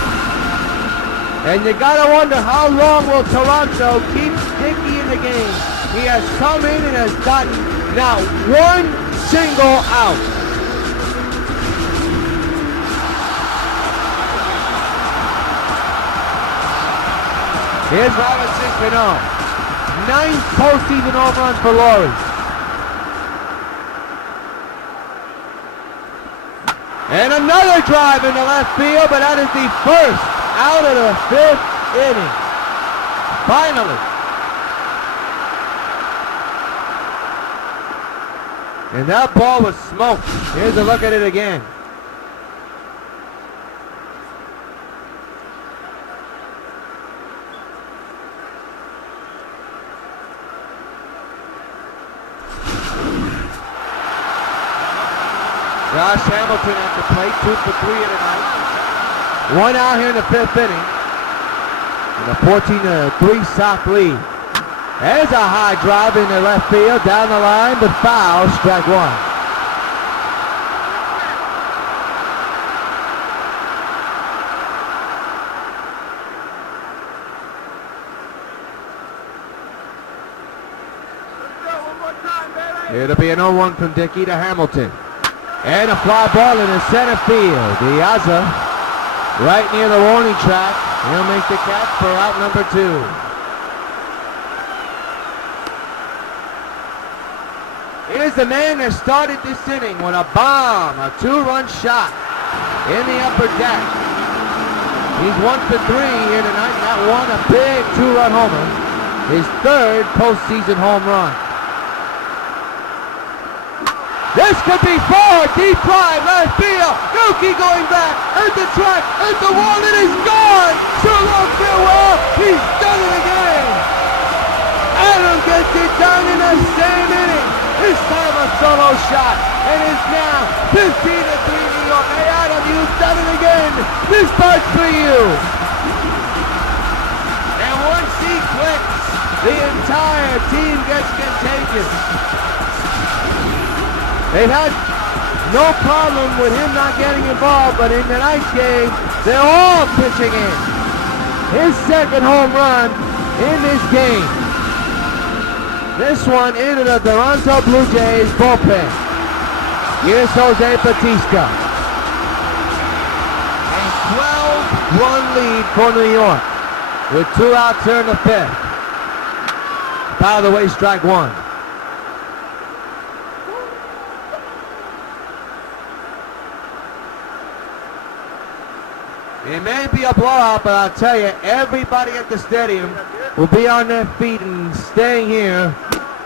And you gotta wonder how long will Toronto keep Dickey in the game. He has come in and has gotten not one single out. Here's Robinson Cano. 9th postseason home run for Laurie. And another drive in the left field, but that is the first out of the 5th inning. Finally. And that ball was smoked. Here's a look at it again. Josh Hamilton at the plate, 2 for 3 of the night. 1 out here in the 5th inning. And a 14-3 Sox lead. There's a high drive in the left field, down the line, but foul, strike 1. It'll be an 0-1 from Dickey to Hamilton. And a fly ball in the center field. Diaza right near the warning track. He'll make the catch for out number 2. Here's the man that started this inning with a bomb, a 2-run shot in the upper deck. He's 1 for 3 here tonight. That one, a big 2-run homer. His 3rd postseason home run. This could be 4, deep drive, left field. Nuki going back, at the track, at the wall, it is gone. Sherlock farewell, he's done it again. Adam gets it done in the same inning. This time a solo shot, and it's now 15-3 New York. Hey Adam, you've done it again. This part's for you. And once he clicks, the entire team gets contagious. They've had no problem with him not getting involved, but in tonight's game, they're all pitching in. His 2nd home run in this game. This one into the Toronto Blue Jays bullpen. Here's Jose Bautista. A 12-run lead for New York with 2 outs here in the 5th. By the way, strike 1. It may be a blowout, but I'll tell you, everybody at the stadium will be on their feet and staying here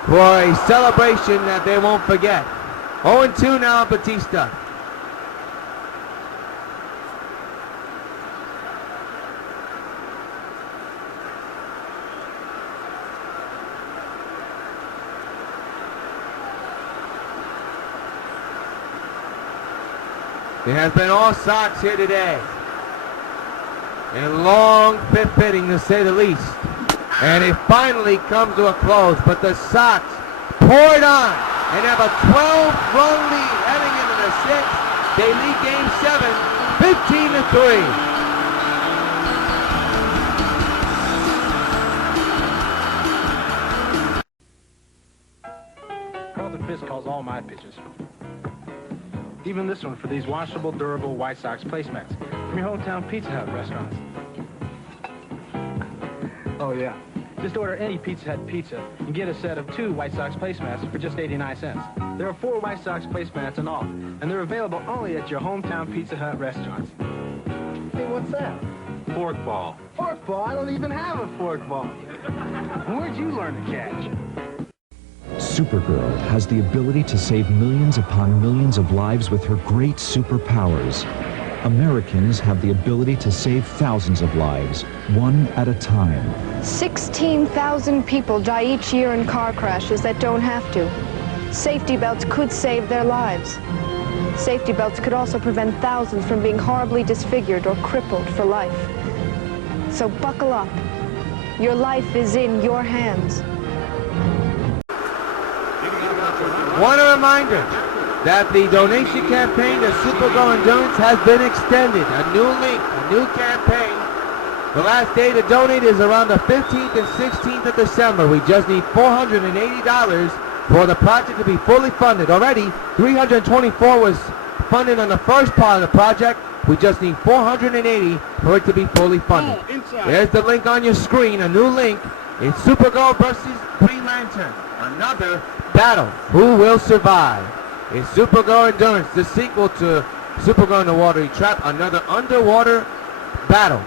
for a celebration that they won't forget. 0-2 now on Bautista. There has been all Sox here today. A long 5th inning, to say the least. And it finally comes to a close, but the Sox pour it on and have a 12-run lead heading into the 6th. They lead Game 7, 15-3. Carlton Fisk calls all my pitches. Even this one for these washable, durable White Sox placemats from your hometown Pizza Hut restaurants. Oh yeah, just order any Pizza Hut pizza and get a set of 2 White Sox placemats for just 89 cents. There are 4 White Sox placemats in all, and they're available only at your hometown Pizza Hut restaurants. Hey, what's that? Fork ball. Fork ball? I don't even have a fork ball. Where'd you learn to catch? Supergirl has the ability to save millions upon millions of lives with her great superpowers. Americans have the ability to save thousands of lives, one at a time. 16,000 people die each year in car crashes that don't have to. Safety belts could save their lives. Safety belts could also prevent thousands from being horribly disfigured or crippled for life. So buckle up. Your life is in your hands. One reminder that the donation campaign to Supergirl Endurance has been extended. A new link, a new campaign. The last day to donate is around the 15th and 16th of December. We just need $480 for the project to be fully funded. Already, $324 was funded on the first part of the project. We just need $480 for it to be fully funded. There's the link on your screen, a new link. It's Supergirl versus Green Lantern. Another battle. Who will survive? It's Supergirl Endurance, the sequel to Supergirl in the Watery Trap, another underwater battle.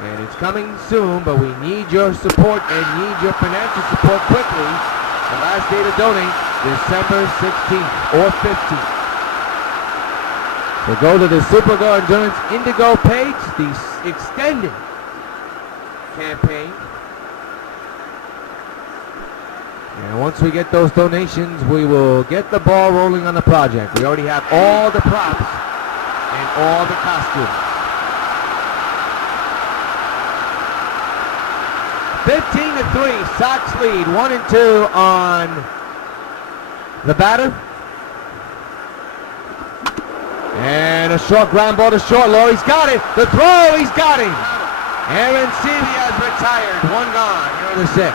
And it's coming soon, but we need your support and need your financial support quickly. The last day to donate, December 16th or 15th. So go to the Supergirl Endurance Indigo page, the extended campaign. And once we get those donations, we will get the ball rolling on the project. We already have all the props and all the costumes. 15-3, Sox lead, 1-2 on the batter. And a short ground ball to short. Laurie's got it. The throw, he's got him. Aaron Sevia's retired. One gone. Here are the six.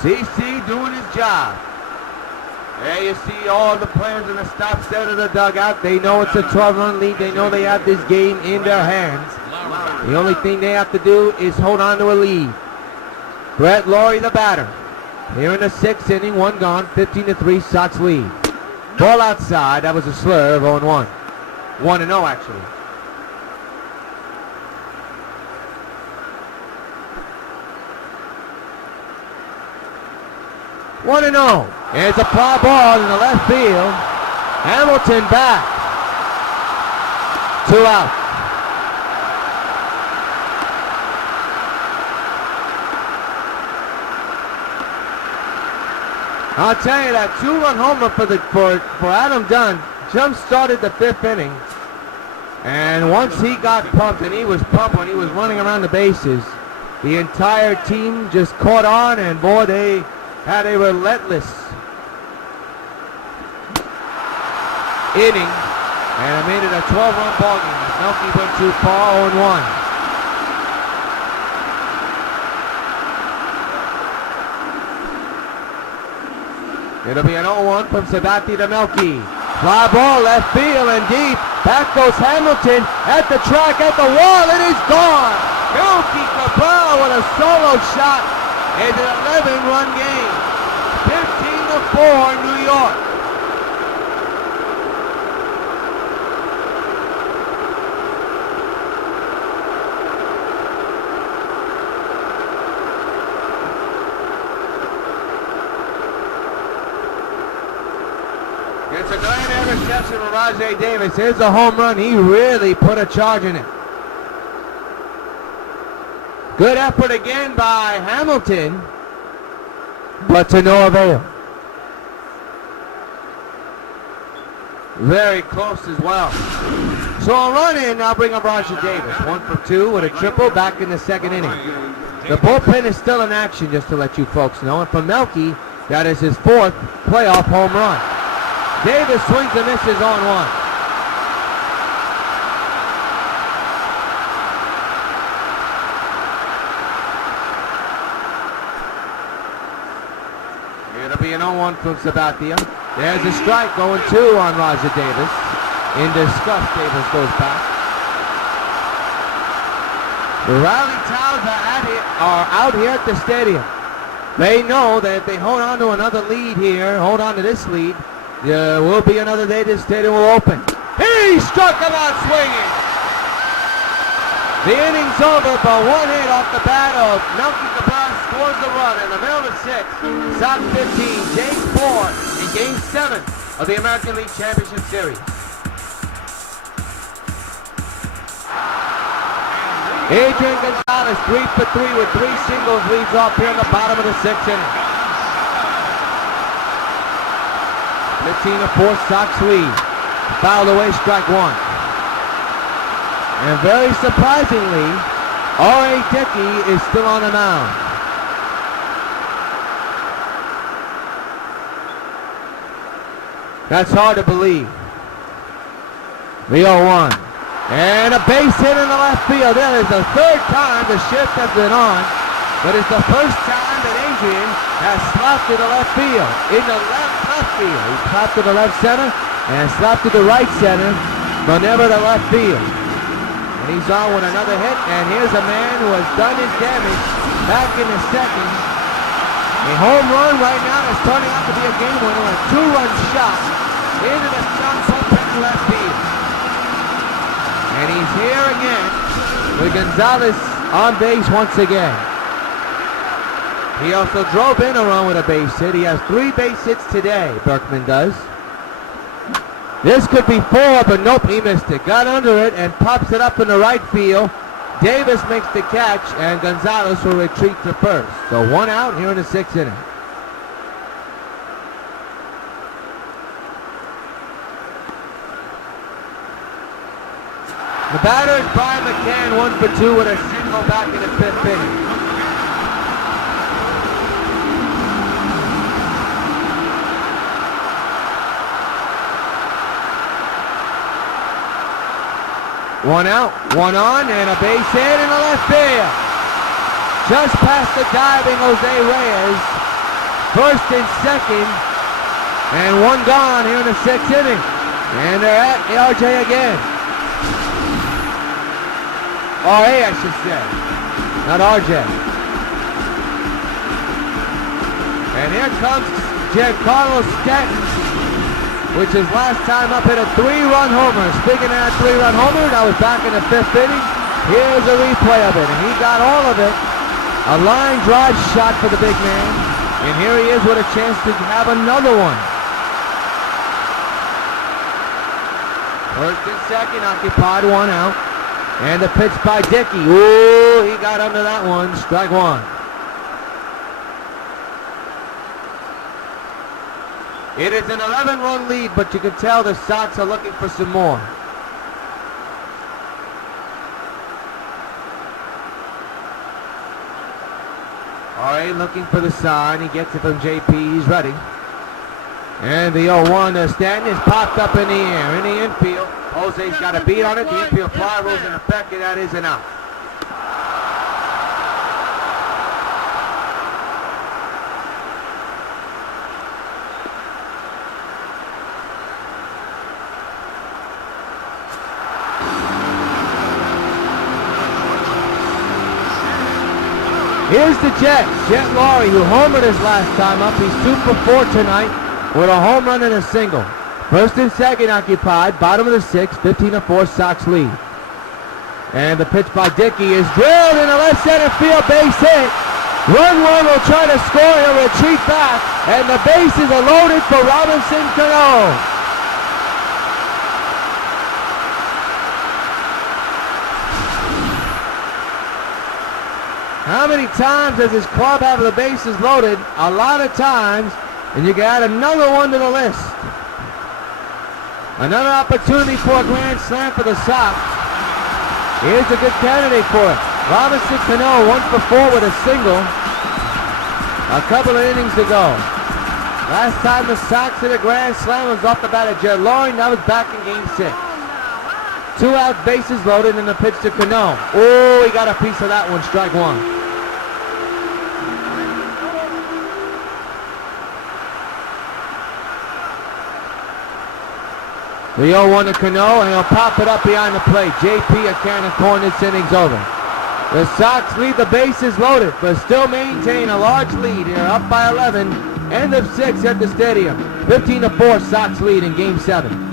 CC doing his job. There you see all the players in the stop set of the dugout. They know it's a 12-run lead. They know they have this game in their hands. The only thing they have to do is hold on to a lead. Brett Laurie, the batter. Here in the sixth inning, one gone, 15-3, Sox lead. Ball outside, that was a slur of 0-1. 1-0 actually. One and 0. It's a fly ball in the left field. Hamilton back. 2 out. I'll tell you that 2-run homer for Adam Dunn jump-started the 5th inning. And once he got pumped, and he was pumped when he was running around the bases, the entire team just caught on, and boy, they had a relentless inning, and it made it a 12-run ball game. Melky went too far, 0-1. It'll be an 0-1 from Sabati to Melky. Fly ball left field and deep. Back goes Hamilton at the track, at the wall, and he's gone. Melky Cabral with a solo shot. It's an 11-run game. 15-4 New York. It's a grand interception from Rajay Davis. Here's a home run. He really put a charge in it. Good effort again by Hamilton, but to no avail. Very close as well. So a run in, now bring up Rajay Davis. 1 for 2 with a triple back in the 2nd inning. The bullpen is still in action, just to let you folks know. And for Melky, that is his 4th playoff home run. Davis swings and misses on 1. It'll be an 0-1 from Sabathia. There's a strike going 2 on Roger Davis. In disgust, Davis goes back. The rally towels are out here at the stadium. They know that if they hold on to another lead here, hold on to this lead, there will be another day this stadium will open. He struck him out swinging. The inning's over, but 1 hit off the bat of Melky Cabral scores the run in the middle of the 6th. Sox 15, Jays 4 in Game 7 of the American League Championship Series. Adrian Gonzalez 3 for 3 with 3 singles, leads off here in the bottom of the 6th inning. 15-4 Sox lead. Fouled away, strike 1. And very surprisingly, R.A. Dickey is still on the mound. That's hard to believe. The 0-1. And a base hit in the left field. That is the 3rd time the shift has been on, but it's the first time that Adrian has slapped to the left field. In the left field. He slapped to the left center and slapped to the right center, but never to left field. And he's on with another hit, and here's a man who has done his damage back in the 2nd. A home run right now is turning out to be a game winner, a 2-run shot into the bullpen left field. And he's here again with Gonzalez on base once again. He also drove in a run with a base hit. He has 3 base hits today, Berkman does. This could be 4, but nope, he missed it. Got under it and pops it up in the right field. Davis makes the catch, and Gonzalez will retreat to first. So 1 out here in the 6th inning. The batter is Brian McCann, 1 for 2 with a single back in the 5th inning. One out, one on, and a base hit in the left field. Just past the diving Jose Rios. First and second, and 1 gone here in the 6th inning. And they're at RJ again. R.A. I should say, not R.J. And here comes Giancarlo Stanton, which his last time up hit a 3-run homer. Speaking of that 3-run homer, that was back in the 5th inning. Here's a replay of it, and he got all of it. A line drive shot for the big man, and here he is with a chance to have another one. First and second occupied, 1 out. And the pitch by Dickey. Ooh, he got under that one. Strike 1. It is an 11-run lead, but you can tell the Sox are looking for some more. All right, looking for the sign. He gets it from JP. He's ready. And the 0-1 Stanton is popped up in the air, in the infield. Jose's got a beat on it. The infield fly rolls in effect, and that is an out. Here's the Jet Lowry, who homered his last time up. He's 2 for 4 tonight with a home run and a single. First and second occupied, bottom of the 6th, 15-4 Sox lead. And the pitch by Dickey is drilled in the left center field, base hit. Run one will try to score, he'll retreat back, and the bases are loaded for Robinson Cano. How many times does this club have the bases loaded? A lot of times, and you can add another one to the list. Another opportunity for a grand slam for the Sox. Here's a good candidate for it. Robinson Cano, 1 for 4 with a single a couple of innings ago. Last time the Sox hit a grand slam was off the bat of Jet Lowry, and that was back in Game 6. 2 out, bases loaded, and the pitch to Cano. Oh, he got a piece of that one, strike 1. The 0-1 to Cano, and he'll pop it up behind the plate. JP, a can of corn, this inning's over. The Sox leave the bases loaded, but still maintain a large lead here, up by 11. End of 6 at the stadium. 15-4 Sox lead in Game 7.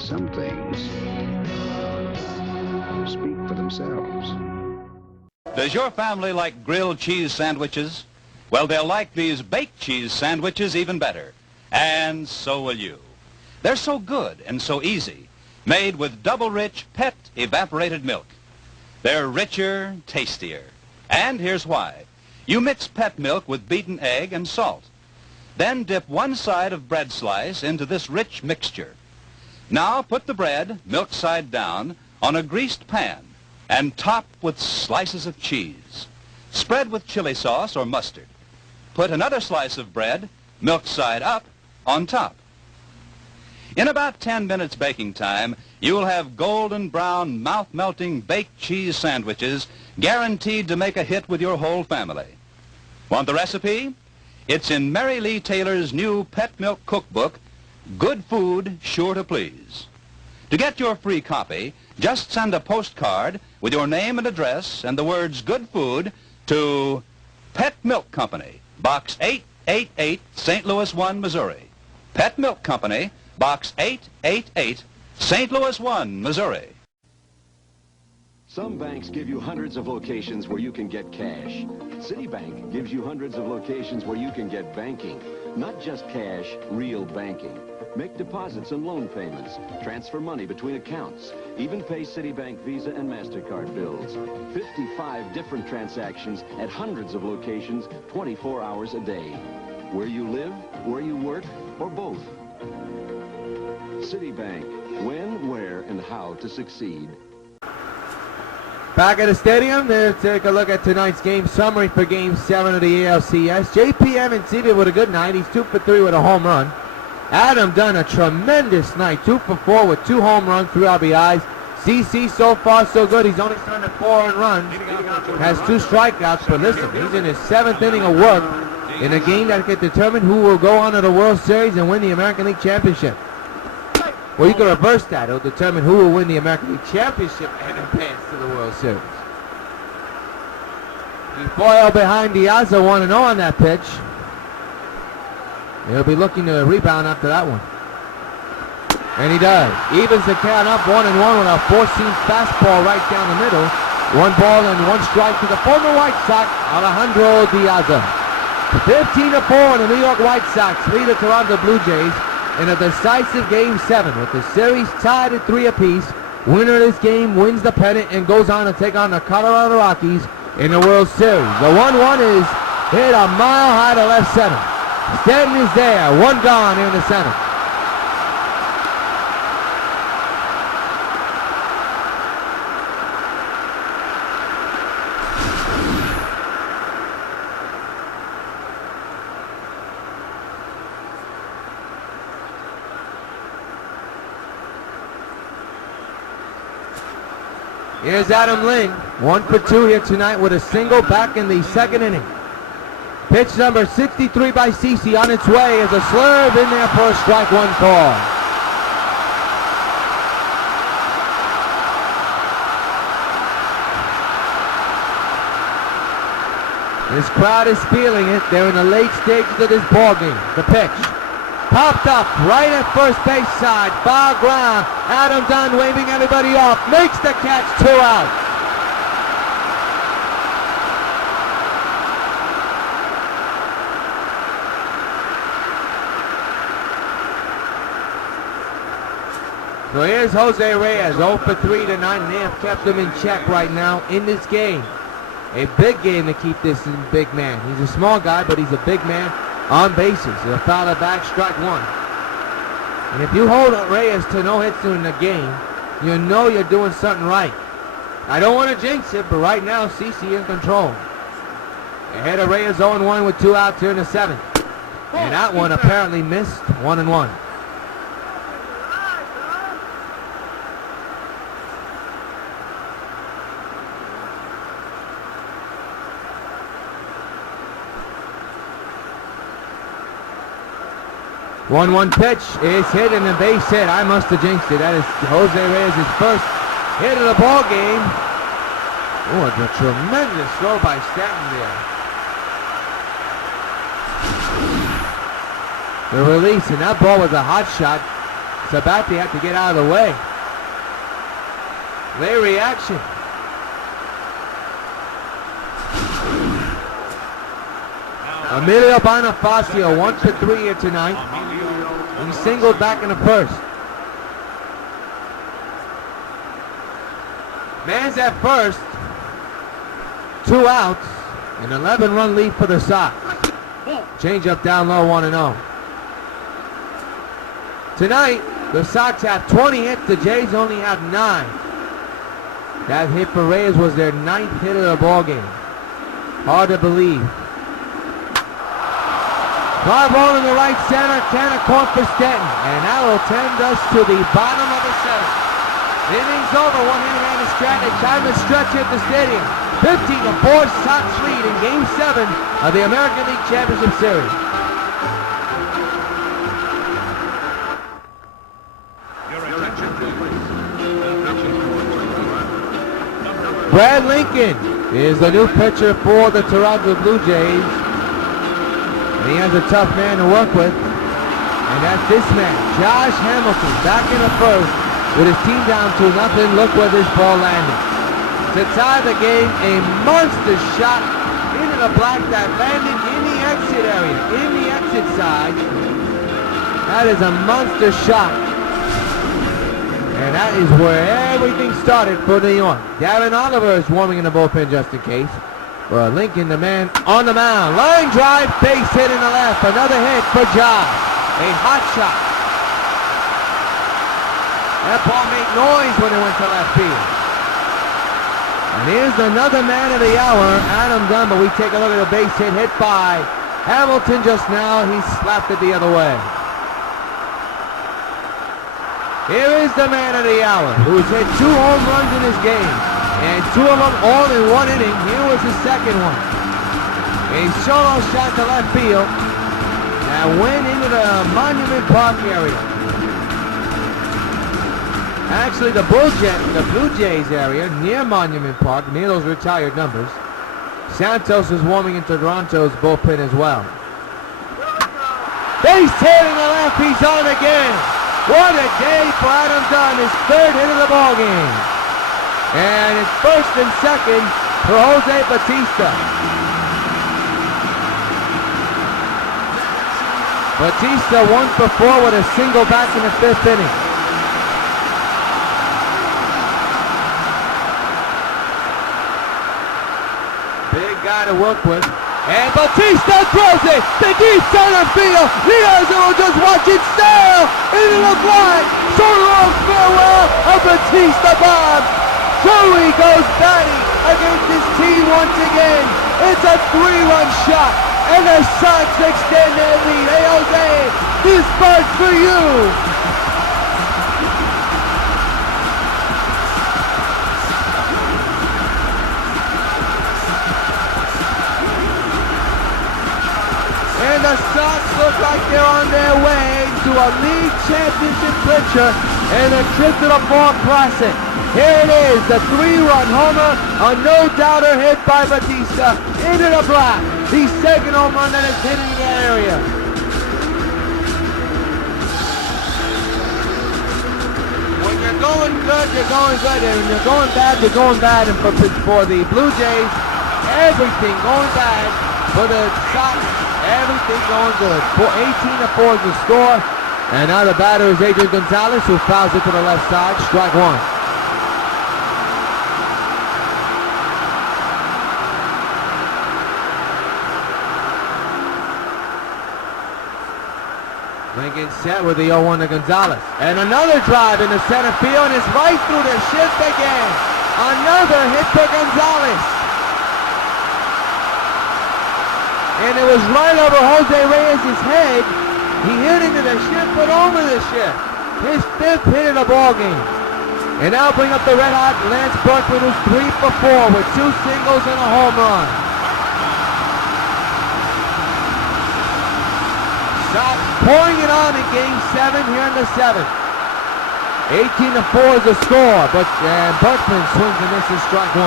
Some things speak for themselves. Does your family like grilled cheese sandwiches? Well, they'll like these baked cheese sandwiches even better. And so will you. They're so good and so easy, made with double-rich pet evaporated milk. They're richer, tastier. And here's why. You mix pet milk with beaten egg and salt. Then dip one side of bread slice into this rich mixture. Now put the bread, milk side down, on a greased pan and top with slices of cheese. Spread with chili sauce or mustard. Put another slice of bread, milk side up, on top. In about 10 minutes baking time, you'll have golden brown, mouth-melting baked cheese sandwiches guaranteed to make a hit with your whole family. Want the recipe? It's in Mary Lee Taylor's new Pet Milk Cookbook, Good Food Sure to Please. To get your free copy, just send a postcard with your name and address and the words "Good Food" to Pet Milk Company, Box 888, St. Louis 1, Missouri. Pet Milk Company, Box 888, St. Louis 1, Missouri. Some banks give you hundreds of locations where you can get cash. Citibank gives you hundreds of locations where you can get banking. Not just cash, real banking. Make deposits and loan payments, transfer money between accounts, even pay Citibank Visa and MasterCard bills. 55 different transactions at hundreds of locations, 24 hours a day. Where you live, where you work, or both. Citibank. When, where, and how to succeed. Back at the stadium, let's take a look at tonight's game summary for Game 7 of the ALCS. JP Emancipia with a good night. He's 2 for 3 with a home run. Adam Dunn, a tremendous night, 2 for 4 with 2 home runs, 3 RBIs. CC, so far so good. He's only started 4 runs, has 2 strikeouts, but listen, he's in his 7th inning of work in a game that can determine who will go on to the World Series and win the American League Championship. Well, you can reverse that. It'll determine who will win the American League Championship and advance to the World Series. Boyle behind Diaz, 1-0 on that pitch. He'll be looking to rebound after that one. And he does. Evens the count up 1-1 with a 4-seam fastball right down the middle. 1 ball and 1 strike to the former White Sox, Alejandro Diaz. 15-4, the New York White Sox lead the Toronto Blue Jays in a decisive Game 7 with the series tied at 3 apiece. Winner of this game wins the pennant and goes on to take on the Colorado Rockies in the World Series. The 1-1 is hit a mile high to left center. Stanton is there, 1 gone here in the center. Here's Adam Ling, 1 for 2 here tonight with a single back in the 2nd inning. Pitch number 63 by CC on its way as a slurve in there for a strike 1 call. This crowd is feeling it. They're in the late stages of this ball game. The pitch. Popped up right at first base side. Foul ground. Adam Dunn waving everybody off. Makes the catch, 2 out. So here's Jose Rios, 0 for 3 tonight, and they have kept him in check right now in this game. A big game to keep this big man. He's a small guy, but he's a big man on bases. He'll foul it back, strike 1. And if you hold Rios to no hits in the game, you know you're doing something right. I don't want to jinx it, but right now, CC in control. Ahead of Rios, 0-1 with 2 outs here in the 7th. And that one apparently missed, 1-1. One pitch is hit and a base hit. I must have jinxed it. That is Jose Rios' first hit of the ball game. Oh, a tremendous throw by Stanton there. The release, and that ball was a hot shot. Sabati had to get out of the way. Late reaction. Emilio Bonifacio, 1 for 3 here tonight. He singled back in the first. Man's at first. 2 outs. An 11-run lead for the Sox. Change up down low, 1-0. Tonight, the Sox have 20 hits. The Jays only have 9. That hit for Reyes was their 9th hit of the ball game. Hard to believe. Fly ball in the right center, can't caught for Stanton, and that will tend us to the bottom of the 7th. The inning's over, 1-man man is stranded, time to stretch at the stadium. 15-4 Sox lead in Game 7 of the American League Championship Series. Your attention, please. Brad Lincoln is the new pitcher for the Toronto Blue Jays. And he has a tough man to work with. And that's this man, Josh Hamilton, back in the first with his team down 2-0. Look where this ball landed. To tie the game, a monster shot into the block that landed in the exit area, in the exit side. That is a monster shot. And that is where everything started for New York. Darren Oliver is warming in the bullpen just in case. Lincoln, the man on the mound. Line drive, base hit in the left. Another hit for Josh. A hot shot. That ball made noise when it went to left field. And here's another man of the hour, Adam Dunn, but we take a look at the base hit by Hamilton just now. He slapped it the other way. Here is the man of the hour, who's hit 2 home runs in his game, and 2 of them all in 1 inning. Here was his second one. A solo shot to left field that went into the Monument Park area. Actually, the Blue Jays area, near Monument Park, near those retired numbers. Santos is warming into Toronto's bullpen as well. Base hit in the left, he's on again. What a day for Adam Dunn, his 3rd hit of the ball game. And it's 1st and 2nd for Jose Bautista. Bautista 1 for 4 with a single back in the 5th inning. Big guy to work with. And Bautista throws it to deep center field. Rios will just watch it sail into the fly. So long farewell of Bautista Bob. Joey goes batting against his team once again. It's a 3-run shot. And the Sox extend their lead. Hey, Jose, this part's for you. And the Sox look like they're on their way to a league championship picture and a trip to the Fall Classic. Here it is, the 3-run homer, a no-doubter hit by Bautista into the block. The 2nd home run that is hitting the area. When you're going good, you're going good. And when you're going bad, you're going bad. And for the Blue Jays, everything going bad. For the Sox, everything going good. 18-4 is the score. And now the batter is Adrian Gonzalez, who fouls it to the left side. Strike 1. Lincoln set with the 0-1 to Gonzalez. And another drive into center field, and it's right through the shift again. Another hit for Gonzalez. And it was right over Jose Reyes' head. He hit into the shift, but over the shift. His 5th hit of the ball game. And now bring up the red-hot Lance Berkman, who's 3 for 4 with 2 singles and a home run. Sox pouring it on in Game 7 here in the 7th. 18-4 is the score, but Berkman swings and misses strike 1.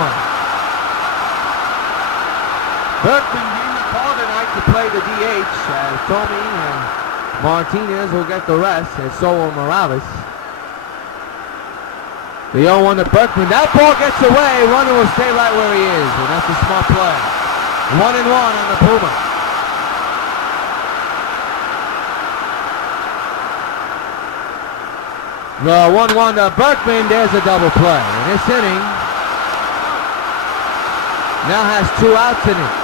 Berkman being the call tonight to play the DH. Tommy and Martinez will get the rest, and so will Morales. The 0-1 to Berkman. That ball gets away. Runner will stay right where he is, and that's a smart play. 1-1 on the Puma. The 1-1 to Berkman. There's a double play. And this inning now has 2 outs in it.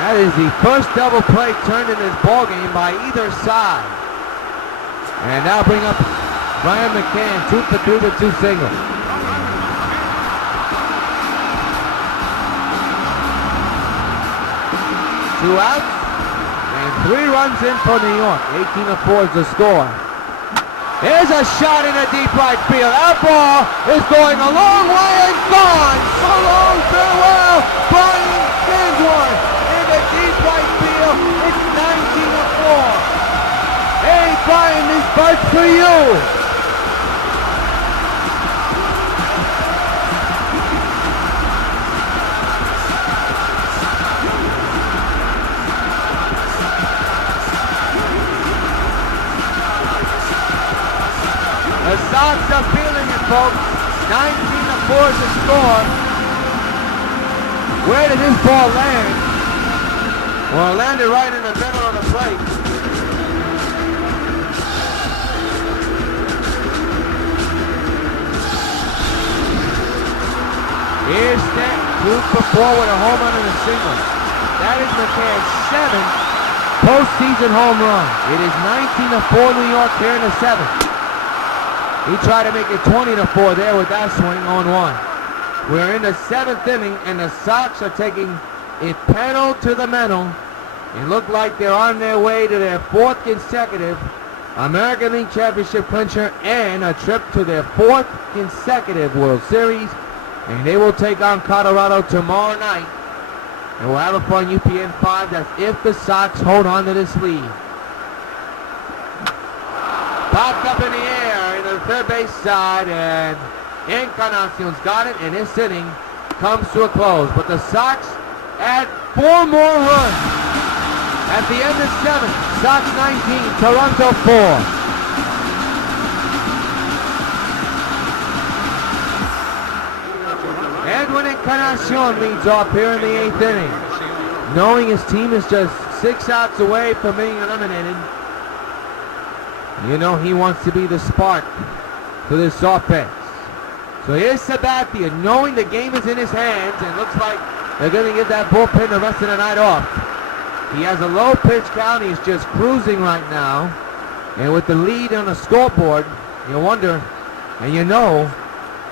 That is the first double play turned in this ball game by either side. And now bring up Brian McCann, 2 for 3 with 2 singles. Two outs and 3 runs in for New York. 18-4 is the score. There's a shot in a deep right field. That ball is going a long way and gone. So long, farewell. Brian sends one in the deep right field. It's 19-4. Hey, Brian, this part's for you. folks. 19-4 is the score. Where did this ball land? Well, it landed right in the middle of the plate. Here's Stat, 2 for 4 with a home run and a single. That is McCann's 7th postseason home run. It is 19-4 New York here in the 7th. He tried to make it 20-4 there with that swing on 1. We're in the 7th inning, and the Sox are taking a pedal to the metal. It looked like they're on their way to their 4th consecutive American League Championship clincher and a trip to their 4th consecutive World Series. And they will take on Colorado tomorrow night. And we'll have it for UPN 5. That's if the Sox hold on to this lead. Popped up in the air into the third base side, and Encarnacion's got it, and this inning comes to a close. But the Sox add 4 more runs. At the end of 7th, Sox 19, Toronto 4. Edwin Encarnacion leads off here in the 8th inning. Knowing his team is just 6 outs away from being eliminated, you know he wants to be the spark for this offense. So here's Sabathia, knowing the game is in his hands, and looks like they're going to give that bullpen the rest of the night off. He has a low pitch count. He's just cruising right now. And with the lead on the scoreboard, you wonder, and you know,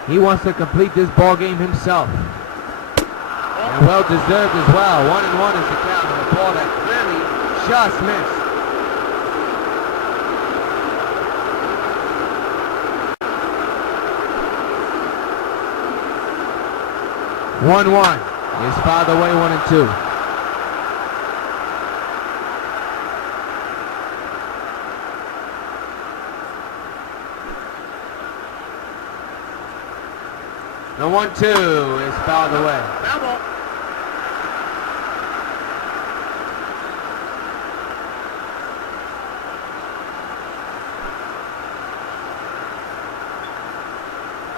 he wants to complete this ball game himself. And well deserved as well. 1-1 is the count on a ball that clearly just missed. One is fouled away, 1-2. The 1-2 is fouled away.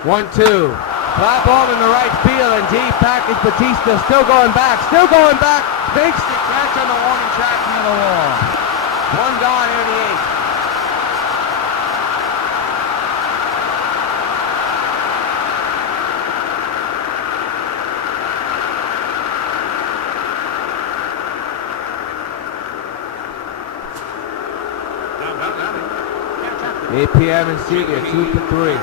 One-two. Fly ball in the right field, and deep package. Batista still going back. Fakes the catch on the warning track near the wall. 1 gone here in the 8th. APM and Seager, 2 for 3.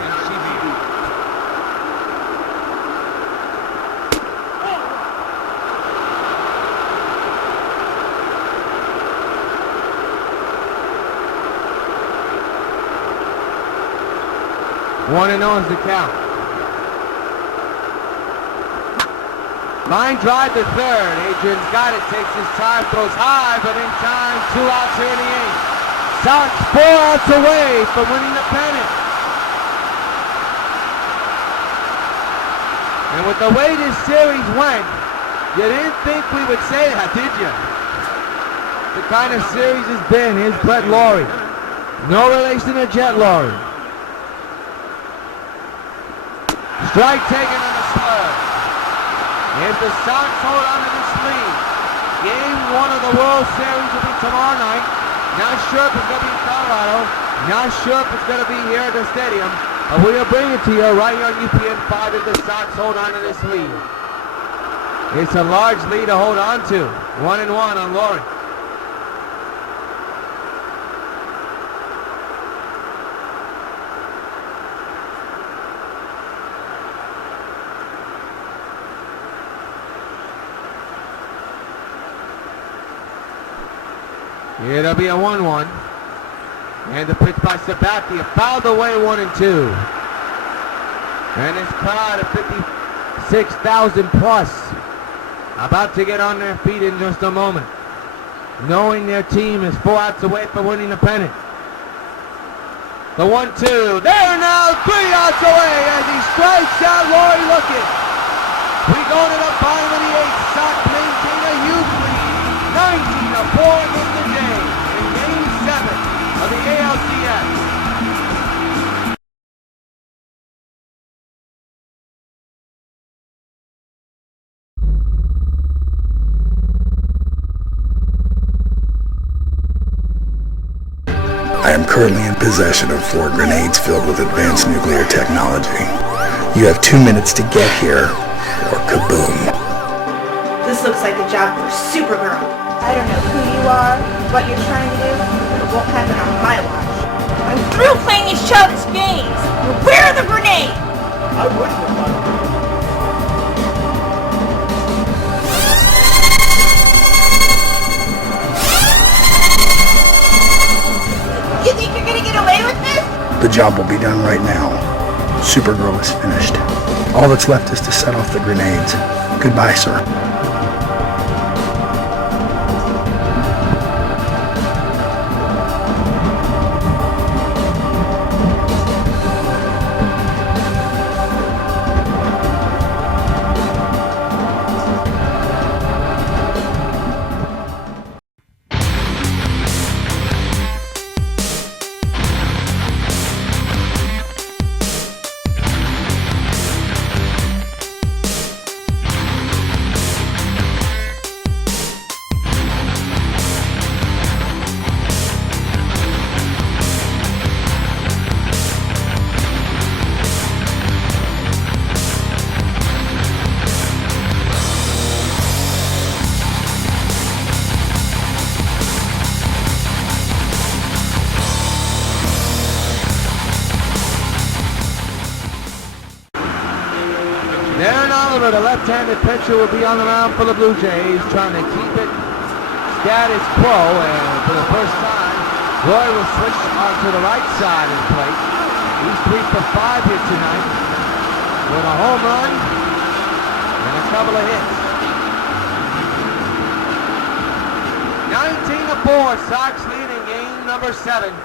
One and on is the count. Line drive to third. Adrian's got it, takes his time, throws high, but in time, 2 outs here in the 8th. Sox 4 outs away from winning the pennant. And with the way this series went, you didn't think we would say that, did you? The kind of series it's been. Here's Brett Laurie. No relation to Jet Laurie. Strike taken on the slug. If the Sox hold on to this lead, Game 1 of the World Series will be tomorrow night. Not sure if it's going to be in Colorado. Not sure if it's going to be here at the stadium. But we'll bring it to you right here on UPN 5 if the Sox hold on to this lead. It's a large lead to hold on to. 1-1 on Laurie. It'll be a 1-1. And the pitch by Sabathia fouled away, 1-2. And this crowd of 56,000 plus about to get on their feet in just a moment, knowing their team is 4 outs away from winning the pennant. The 1-2. They're now 3 outs away as he strikes out Laurie Lookett. We go to the bottom of the 8th. Sox maintain a huge lead. 19-4 in the day in Game 7 of the ALCS. I am currently in possession of 4 grenades filled with advanced nuclear technology. You have 2 minutes to get here, or kaboom. This looks like a job for Supergirl. I don't know who you are, what you're trying to do, but it won't happen on my watch. I'm through playing these childish games! Where are the grenades? I wouldn't have done it. You think you're gonna get away with this? The job will be done right now. Supergirl is finished. All that's left is to set off the grenades. Goodbye, sir. The left-handed pitcher will be on the mound for the Blue Jays, trying to keep it status quo, and for the first time, Roy will switch onto the right side of the plate. He's 3 for 5 here tonight, with a home run and a couple of hits. 19-4, Sox leading game number 7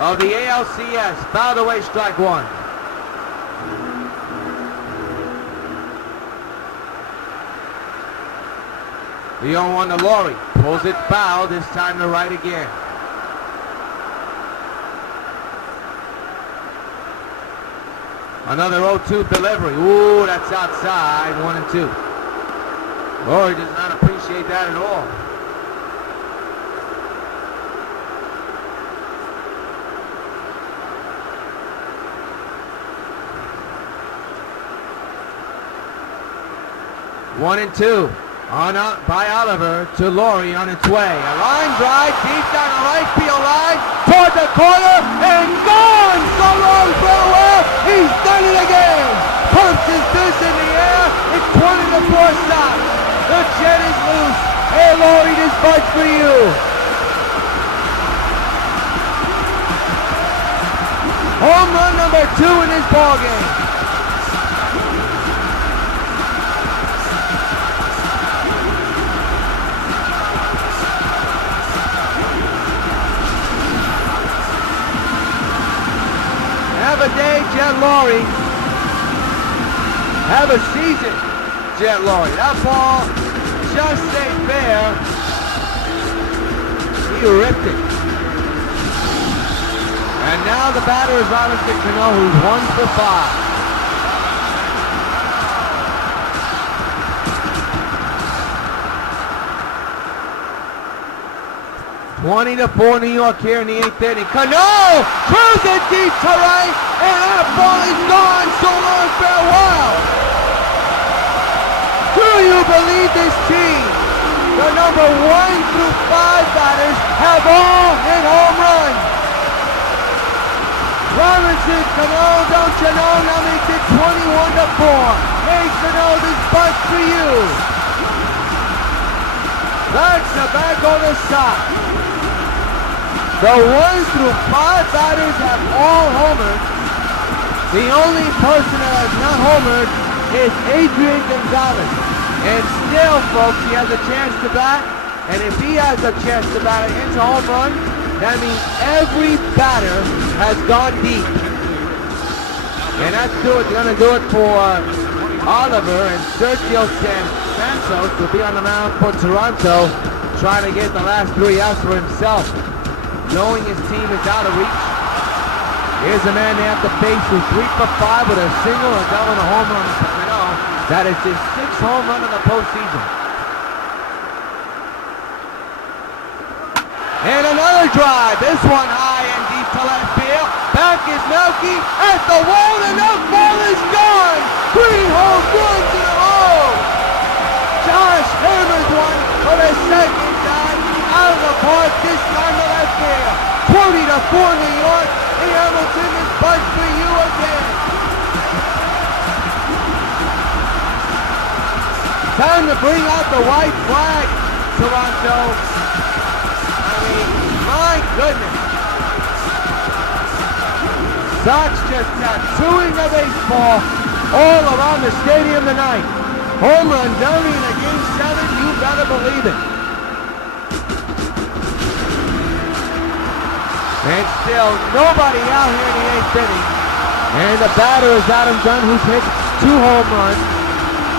of the ALCS. Fouled away, strike 1. The 0-1 to Laurie. Pulls it foul, this time to right again. Another 0-2 delivery. Ooh, that's outside. 1-2. Laurie does not appreciate that at all. One and two. On out by Oliver to Laurie on its way. A line drive deep down the right field line toward the corner and gone! So long, farewell! He's done it again! Pumps his fist in the air. It's 20-4 Sox. The jet is loose. Hey, Laurie, this bug's for you. Home run number 2 in this ballgame. Have a day, Jet Laurie. Have a season, Jet Laurie. That ball just stayed fair. He ripped it. And now the batter is Robinson Cano, who's 1 for 5. (20-4) New York here in the 8th inning. Cano cruising deep to right, and that ball is gone. So long, farewell. Do you believe this team? The number 1 through 5 batters have all hit home runs. Robinson Cano, don't you know? Now makes it 21-4. Hey, Cano, this bug's for you. That's the back of the Sox. The 1 through 5 batters have all homered. The only person that has not homered is Adrian Gonzalez. And still, folks, he has a chance to bat. And if he has a chance to bat against a home run, that means every batter has gone deep. And that's gonna do it for Oliver, and Sergio Santos will be on the mound for Toronto, trying to get the last 3 outs for himself. Knowing his team is out of reach. Here's a man they have to face who's 3 for 5 with a single, a double, and a home run. That is his 6th home run in the postseason. And another drive. This one high and deep to to left field. Back is Melky at the wall, and that ball is gone. 3 home runs in a row. Josh hammers one for the second time out of the park, this time to left field. 20-4 New York. The Hamilton is buzzed for you again. Time to bring out the white flag, Toronto. I mean, my goodness. Sox just tattooing the baseball all around the stadium tonight. Home run derby in a Game 7, you better believe it. And still nobody out here in the 8th inning. And the batter is Adam Dunn, who's hit 2 home runs.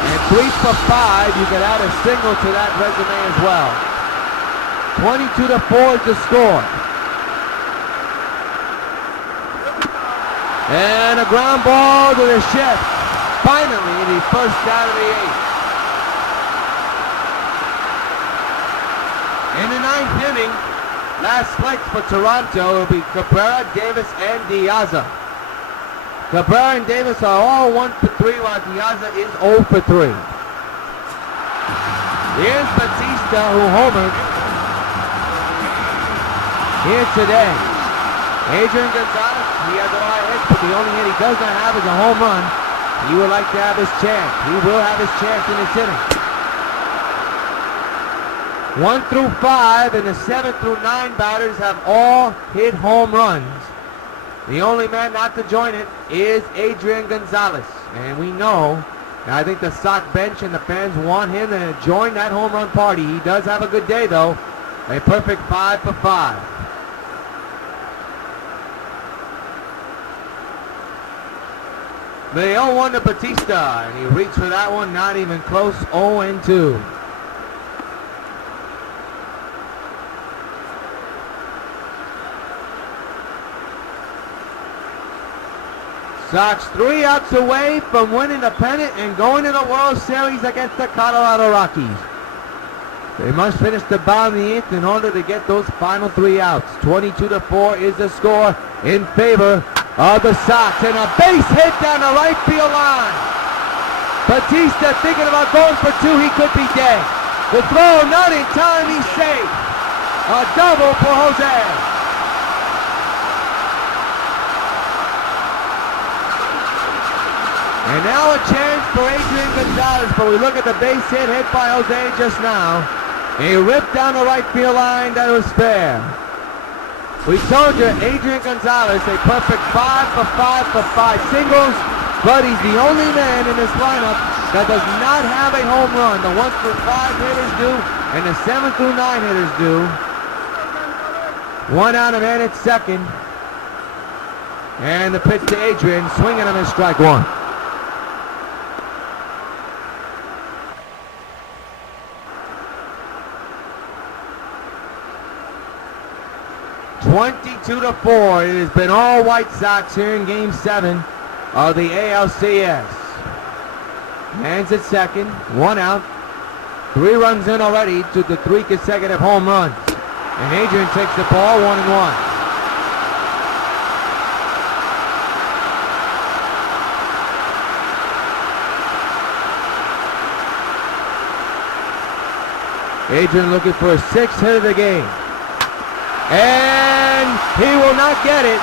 And 3 for 5. You could add a single to that resume as well. 22-4 is the score. And a ground ball to the shift. Finally, the first out of the 8th. In the 9th inning, last flight for Toronto will be Cabrera, Davis, and Diaza. Cabrera and Davis are all 1 for 3, while Diaza is 0 for 3. Here's Batista, who homered here today. Adrian Gonzalez, he has a lot of hits, but the only hit he does not have is a home run. He would like to have his chance. He will have his chance in this inning. 1 through 5 and the 7 through 9 batters have all hit home runs. The only man not to join it is Adrian Gonzalez. And we know, and I think the Sox bench and the fans want him to join that home run party. He does have a good day though. A perfect 5 for 5. The 0-1 to Batista, and he reached for that one, not even close, 0-2. Sox 3 outs away from winning the pennant and going to the World Series against the Colorado Rockies. They must finish the bottom of the 8th in order to get those final 3 outs. 22-4 is the score in favor of the Sox. And a base hit down the right field line. Batista thinking about going for 2. He could be dead. The throw not in time. He's safe. A double for Jose. And now a chance for Adrian Gonzalez, but we look at the base hit by Jose just now. He ripped down the right field line. That was fair. We told you, Adrian Gonzalez, a perfect 5 for 5 for 5 singles, but he's the only man in this lineup that does not have a home run. The 1 through 5 hitters do, and the 7 through 9 hitters do. 1 out, a man at second. And the pitch to Adrian, swinging him as strike 1. 22-4. It has been all White Sox here in Game 7 of the ALCS. Man's at second, 1 out. 3 runs in already to the 3 consecutive home runs. And Adrian takes the ball 1-1. Adrian looking for a 6th hit of the game. And he will not get it.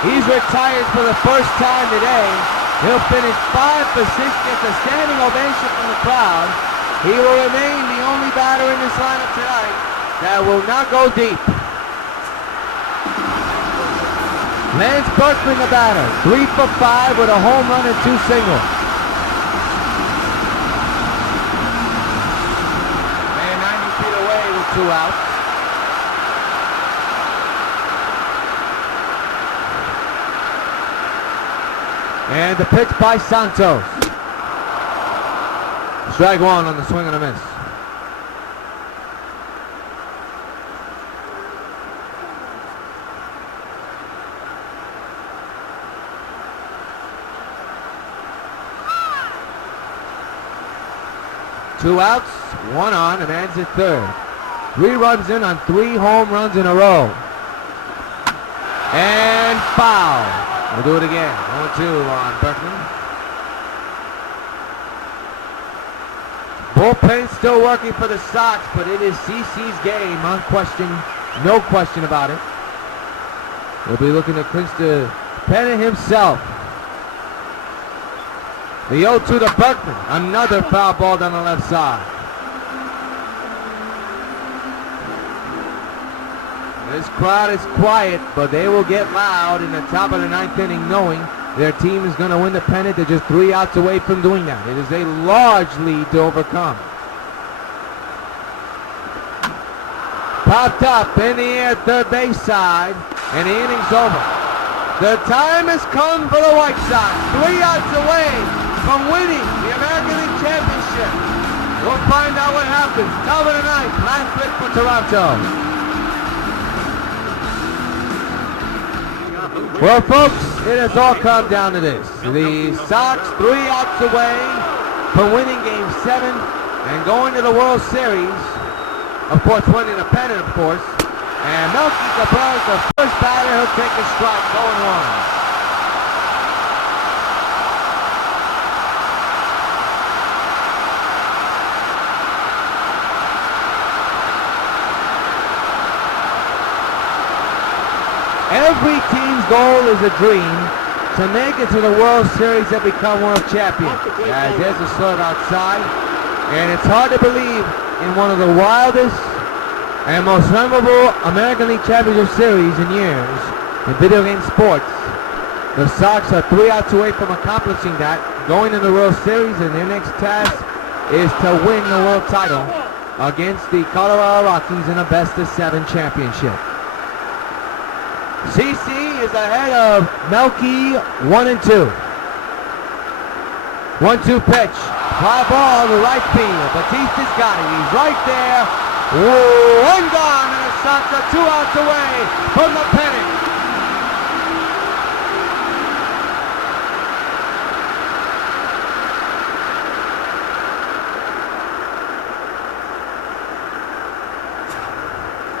He's retired for the first time today. He'll finish 5 for 6, gets a standing ovation from the crowd. He will remain the only batter in this lineup tonight that will not go deep. Lance Berkman, the batter, 3 for 5 with a home run and 2 singles. Man 90 feet away with 2 outs. And the pitch by Santos. Strike 1 on the swing and a miss. Two outs, 1 on, and man's at third. 3 runs in on 3 home runs in a row. And foul. We'll do it again. 0-2 on Berkman. Bullpen still working for the Sox, but it is CC's game, unquestioned, no question about it. He'll be looking to clinch the pennant himself. The 0-2 to Berkman. Another foul ball down the left side. This crowd is quiet, but they will get loud in the top of the ninth inning, knowing their team is going to win the pennant. They're just 3 outs away from doing that. It is a large lead to overcome. Popped up in the air, third base side, and the inning's over. The time has come for the White Sox. 3 outs away from winning the American League Championship. We'll find out what happens. Top of the ninth, last hit for Toronto. Well, folks, it has all come down to this. The Sox 3 outs away from winning Game 7 and going to the World Series. Of course, winning the pennant, of course. And Melky Cabrera is the first batter. He'll take a strike, 0-1. Every team's goal is a dream to make it to the World Series and become world champion. As there's a slug outside, and it's hard to believe in one of the wildest and most memorable American League Championship Series in years in video game sports. The Sox are 3 outs away from accomplishing that, going to the World Series, and their next task is to win the world title against the Colorado Rockies in a best-of-7 championship. CC is ahead of Melky 1-2. 1-2 pitch. Fly ball to right field. Batista's got it. He's right there. Whoa, 1 gone, and the Sox are 2 outs away from the pennant.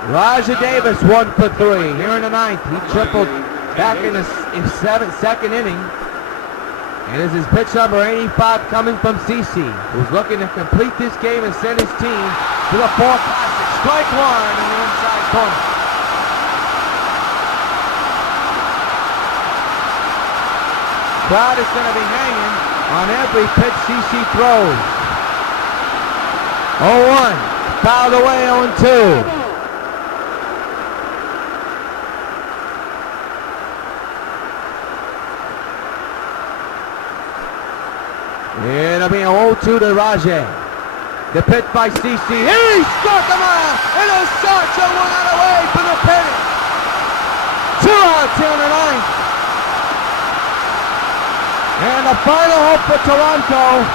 Raja Davis 1 for 3 here in the ninth. He tripled back in the second inning. And this is pitch number 85 coming from CC, who's looking to complete this game and send his team to the 4 Classic. Strike 1 in the inside corner. Crowd is going to be hanging on every pitch CC throws. 0-1. Fouled away 0-2. It'll be an 0-2 to Rajay. The pitch by CC. He struck him out! And the Sox are 1 out away from the pennant. 2 outs here in the ninth. And the final hope for Toronto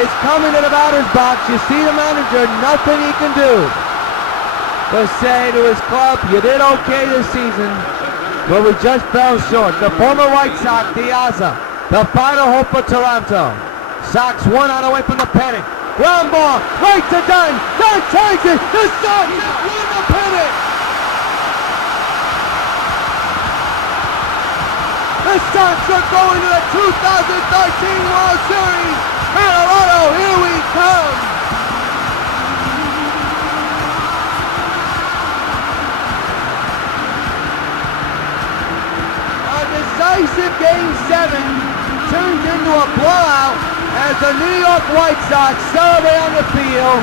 is coming to the batter's box. You see the manager, nothing he can do to say to his club, you did okay this season, but we just fell short. The former White Sox, Diaza, the final hope for Toronto. Sox 1 out away from the pennant. Ground ball, right to Dunn. Dunn takes it. The Sox win the pennant. The Sox are going to the 2013 World Series. Colorado, here we come. A decisive Game 7 turns into a blowout as the New York White Sox celebrate on the field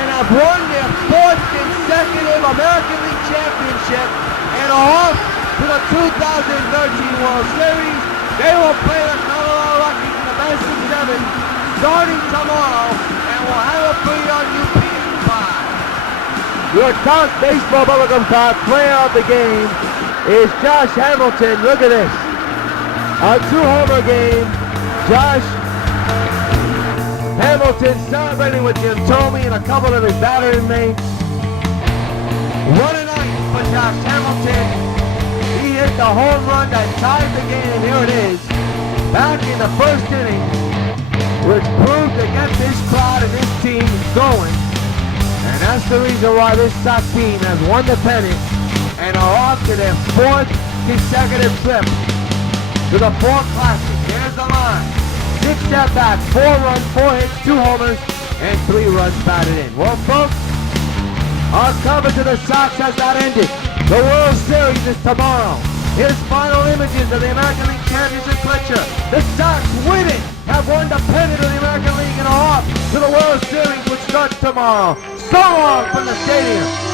and have won their 4th consecutive American League Championship and are off to the 2013 World Series. They will play the Colorado Rockies in the best-of-7 starting tomorrow, and we'll have it for you on UPN 5. Your top baseball bubblegum card player of the game is Josh Hamilton. Look at this. A 2-homer game. Josh Hamilton celebrating with Jim Thome and a couple of his battering mates. What a night for Josh Hamilton. He hit the home run that tied the game. Here it is. Back in the first inning, which proved to get this crowd and this team going. And that's the reason why this Sox team has won the pennant and are off to their 4th consecutive trip to the 4 Classic. Here's the line. 6 at-bats, 4 runs, 4 hits, 2 homers, and 3 runs batted in. Well, folks, our coverage of the Sox has not ended. The World Series is tomorrow. Here's final images of the American League Championship clincher. The Sox winning have won the pennant of the American League and are off to the World Series, which starts tomorrow. So long from the stadium.